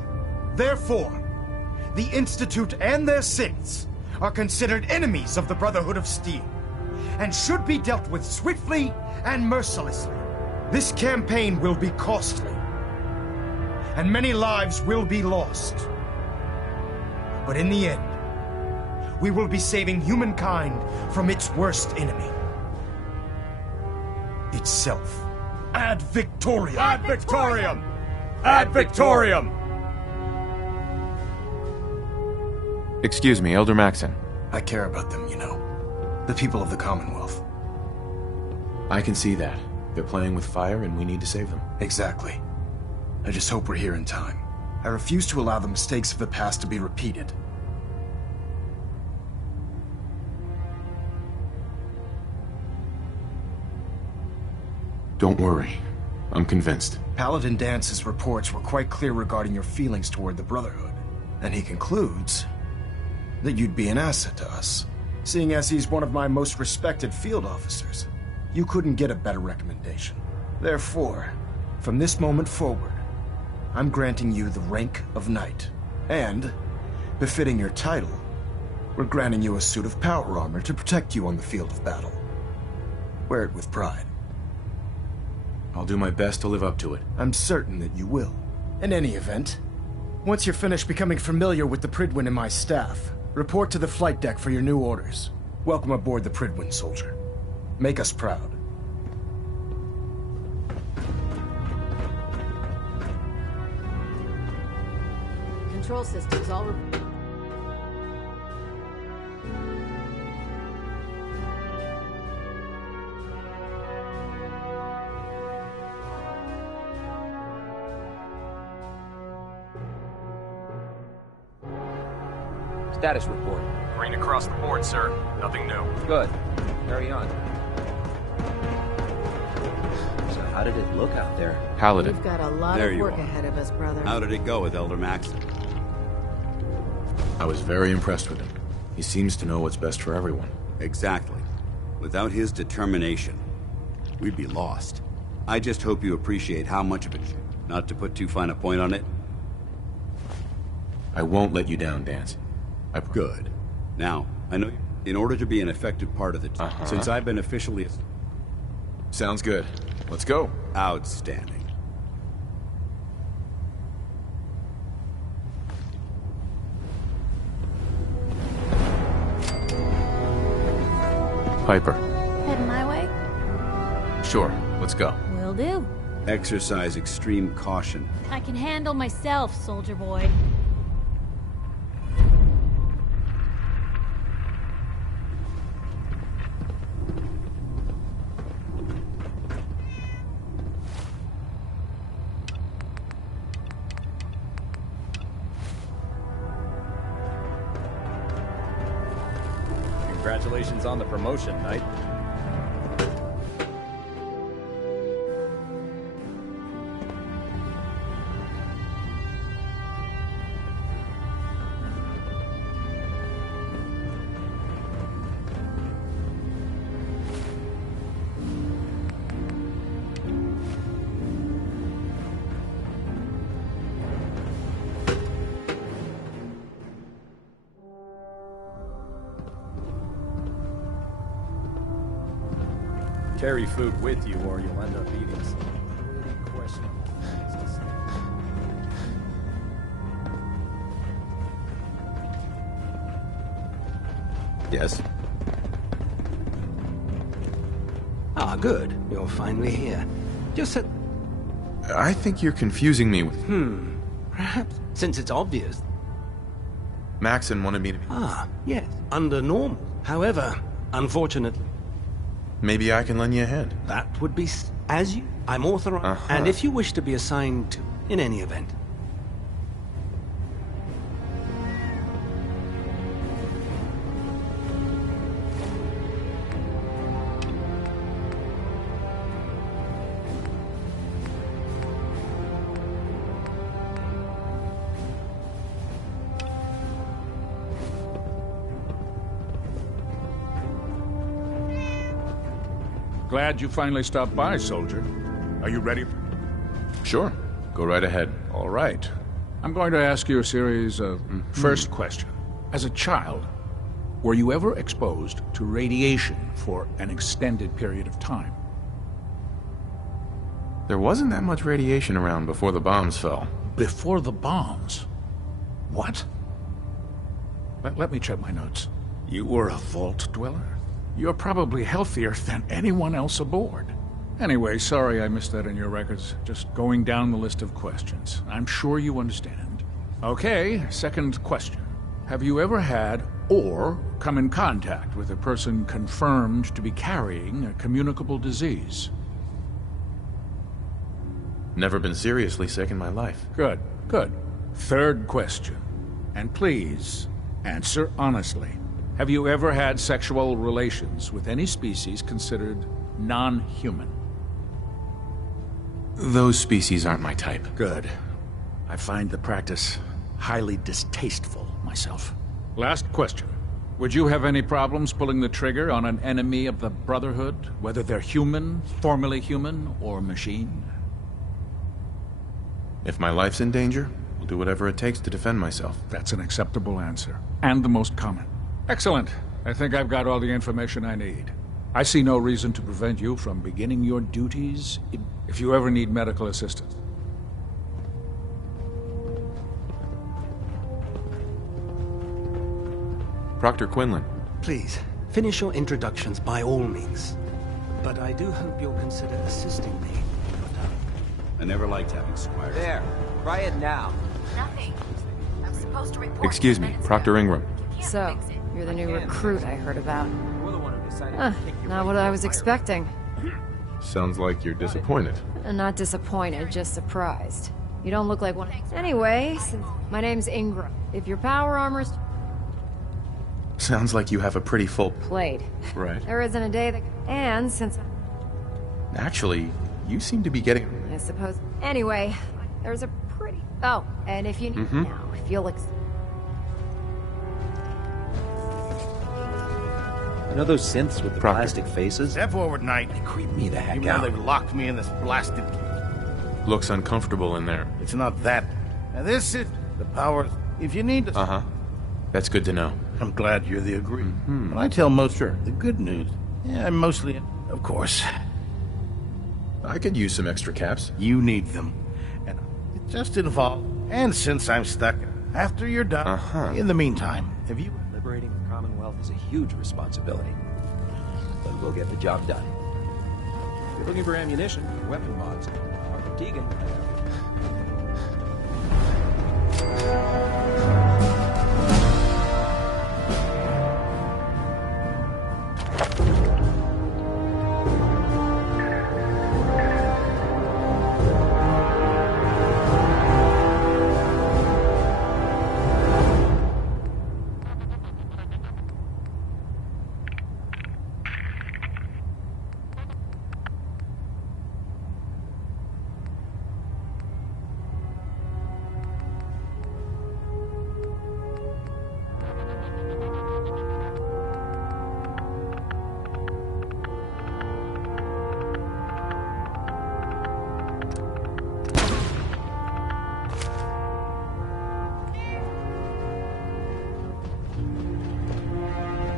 Therefore, the Institute and their synths are considered enemies of the Brotherhood of Steel, and should be dealt with swiftly and mercilessly. This campaign will be costly, and many lives will be lost. But in the end, we will be saving humankind from its worst enemy. Itself. Ad Victoriam! Ad Victoriam! Ad Victoriam! Excuse me, Elder Maxon. I care about them, you know. The people of the Commonwealth. I can see that. They're playing with fire and we need to save them. Exactly. I just hope we're here in time. I refuse to allow the mistakes of the past to be repeated. Don't worry. I'm convinced. Paladin Dance's reports were quite clear regarding your feelings toward the Brotherhood. And he concludes that you'd be an asset to us. Seeing as he's one of my most respected field officers, you couldn't get a better recommendation. Therefore, from this moment forward, I'm granting you the rank of Knight. And, befitting your title, we're granting you a suit of power armor to protect you on the field of battle. Wear it with pride. I'll do my best to live up to it. I'm certain that you will. In any event, once you're finished becoming familiar with the Prydwen and my staff, report to the flight deck for your new orders. Welcome aboard the Prydwen, soldier. Make us proud. Control systems all... Status report. Green across the board, sir. Nothing new. Good. Carry on. So how did it look out there? Paladin. We've got a lot There of you work are. ahead of us, brother. How did it go with Elder Maxon? I was very impressed with him. He seems to know what's best for everyone. Exactly. Without his determination, we'd be lost. I just hope you appreciate how much of it. Not to put too fine a point on it. I won't let you down, Dance. Good. Now, I know in order to be an effective part of the team, since I've been officially... Sounds good. Let's go. Outstanding. Piper. Heading my way? Sure, let's go. Will do. Exercise extreme caution. I can handle myself, soldier boy. Congratulations on the promotion, Knight. Carry food with you or you'll end up eating some pretty questionable things to say. Yes? Ah, good. You're finally here. Just sit. I think you're confusing me with... Perhaps, since it's obvious. Maxon wanted me to be... Ah, yes. Under normal. However, unfortunately... Maybe I can lend you a hand. That would be as you... I'm authorized. And if you wish to be assigned to... In any event. Glad you finally stopped by, soldier. Are you ready? Sure. Go right ahead. All right. I'm going to ask you a series of... First question. As a child, were you ever exposed to radiation for an extended period of time? There wasn't that much radiation around before the bombs fell. Before the bombs? What? Let me check my notes. You were a vault dweller? You're probably healthier than anyone else aboard. Anyway, sorry I missed that in your records. Just going down the list of questions. I'm sure you understand. Okay, second question. Have you ever had or come in contact with a person confirmed to be carrying a communicable disease? Never been seriously sick in my life. Good, good. Third question. And please, answer honestly. Have you ever had sexual relations with any species considered non-human? Those species aren't my type. Good. I find the practice highly distasteful myself. Last question. Would you have any problems pulling the trigger on an enemy of the Brotherhood, whether they're human, formerly human, or machine? If my life's in danger, I'll do whatever it takes to defend myself. That's an acceptable answer, and the most common. Excellent. I think I've got all the information I need. I see no reason to prevent you from beginning your duties if you ever need medical assistance. Proctor Quinlan. Please, finish your introductions by all means. But I do hope you'll consider assisting me. I never liked having squires. There. Try it now. Nothing. I'm supposed to report. Excuse me, Proctor Ingram. So, you're the new recruit I heard about. You're the one who decided to kick your Not what I was expecting. Sounds like you're disappointed. Not disappointed, just surprised. You don't look like one. Anyway, my name's Ingram. If your power armor's Sounds like you have a pretty full plate. Right. There isn't a day that... And since... Actually, you seem to be getting... I suppose... Anyway, there's a pretty... Oh, and if you need... Now, if you'll... You know those synths with the plastic faces? Step forward, Knight. They creep me the heck Even out. though they've locked me in this blasted... Looks uncomfortable in there. It's not that. Now this is the power... If you need to... Uh-huh. That's good to know. I'm glad you're the agreed. But I tell most the good news. Yeah, I'm mostly... Of course. I could use some extra caps. You need them. And it just involves... And since I'm stuck, after you're done, in the meantime, have you... Liberating the Commonwealth is a huge responsibility. But we'll get the job done. If you're looking for ammunition, weapon mods, Dr. Tegan...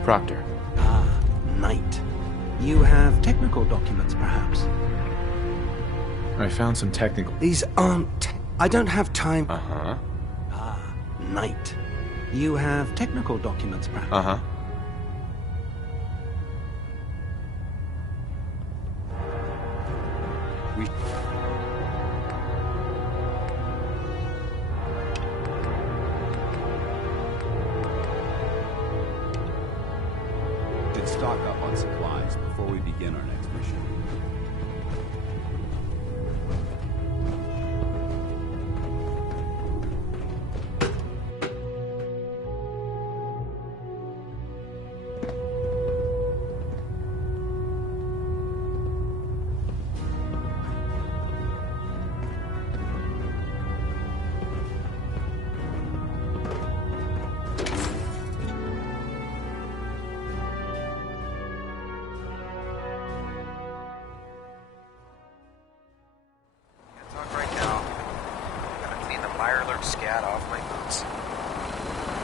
Proctor. Ah, Knight. You have technical documents, perhaps? I found some technical... These aren't... I don't have time... Uh-huh. Ah, Knight. You have technical documents, perhaps? Uh-huh. Should stock up on supplies before we begin our next mission. Scat off my boots.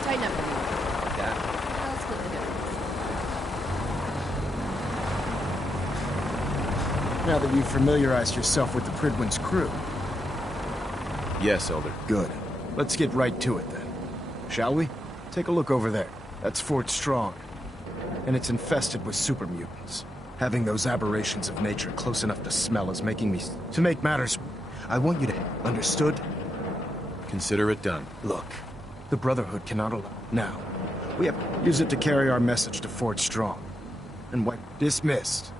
Tighten up. Yeah. I'll split the difference. Now that you've familiarized yourself with the Pridwin's crew. Yes, Elder. Good. Let's get right to it then. Shall we? Take a look over there. That's Fort Strong. And it's infested with super mutants. Having those aberrations of nature close enough to smell is making me... To make matters, I want you to... Understood? Consider it done. Look, the Brotherhood cannot allow... Now, we have to use it to carry our message to Fort Strong. And what? Dismissed.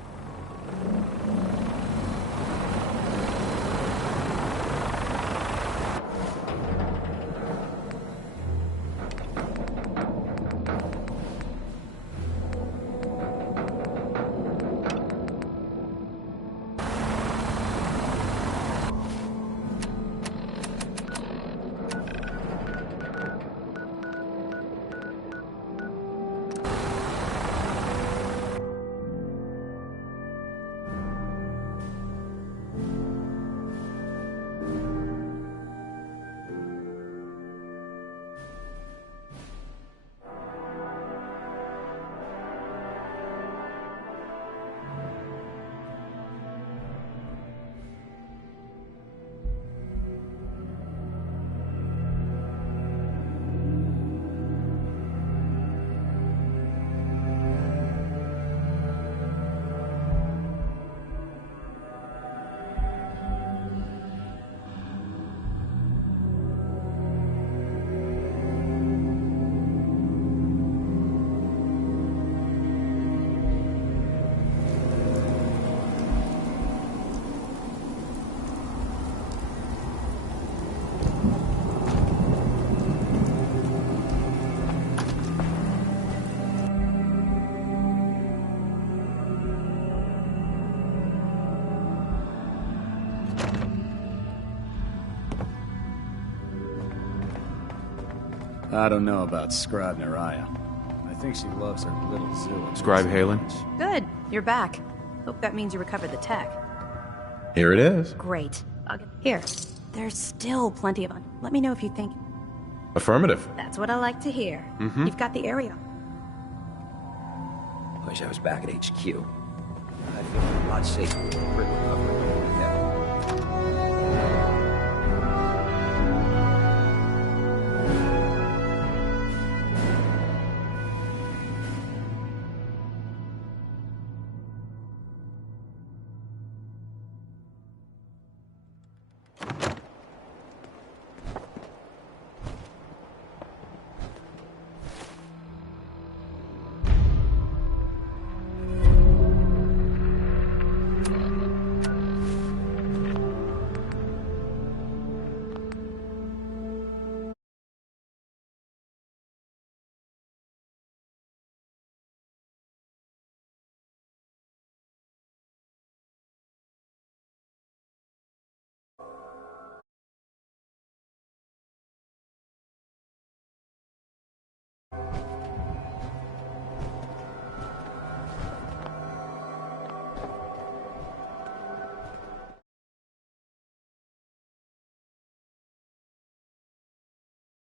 I don't know about Scribe Naraya. I think she loves her little zoo. Scribe Halen? Good. You're back. Hope that means you recovered the tech. Here it is. Great. Here. There's still plenty of them. Let me know if you think... Affirmative. That's what I like to hear. Mm-hmm. You've got the area. Wish I was back at HQ. I feel a lot safer with the Pridwin.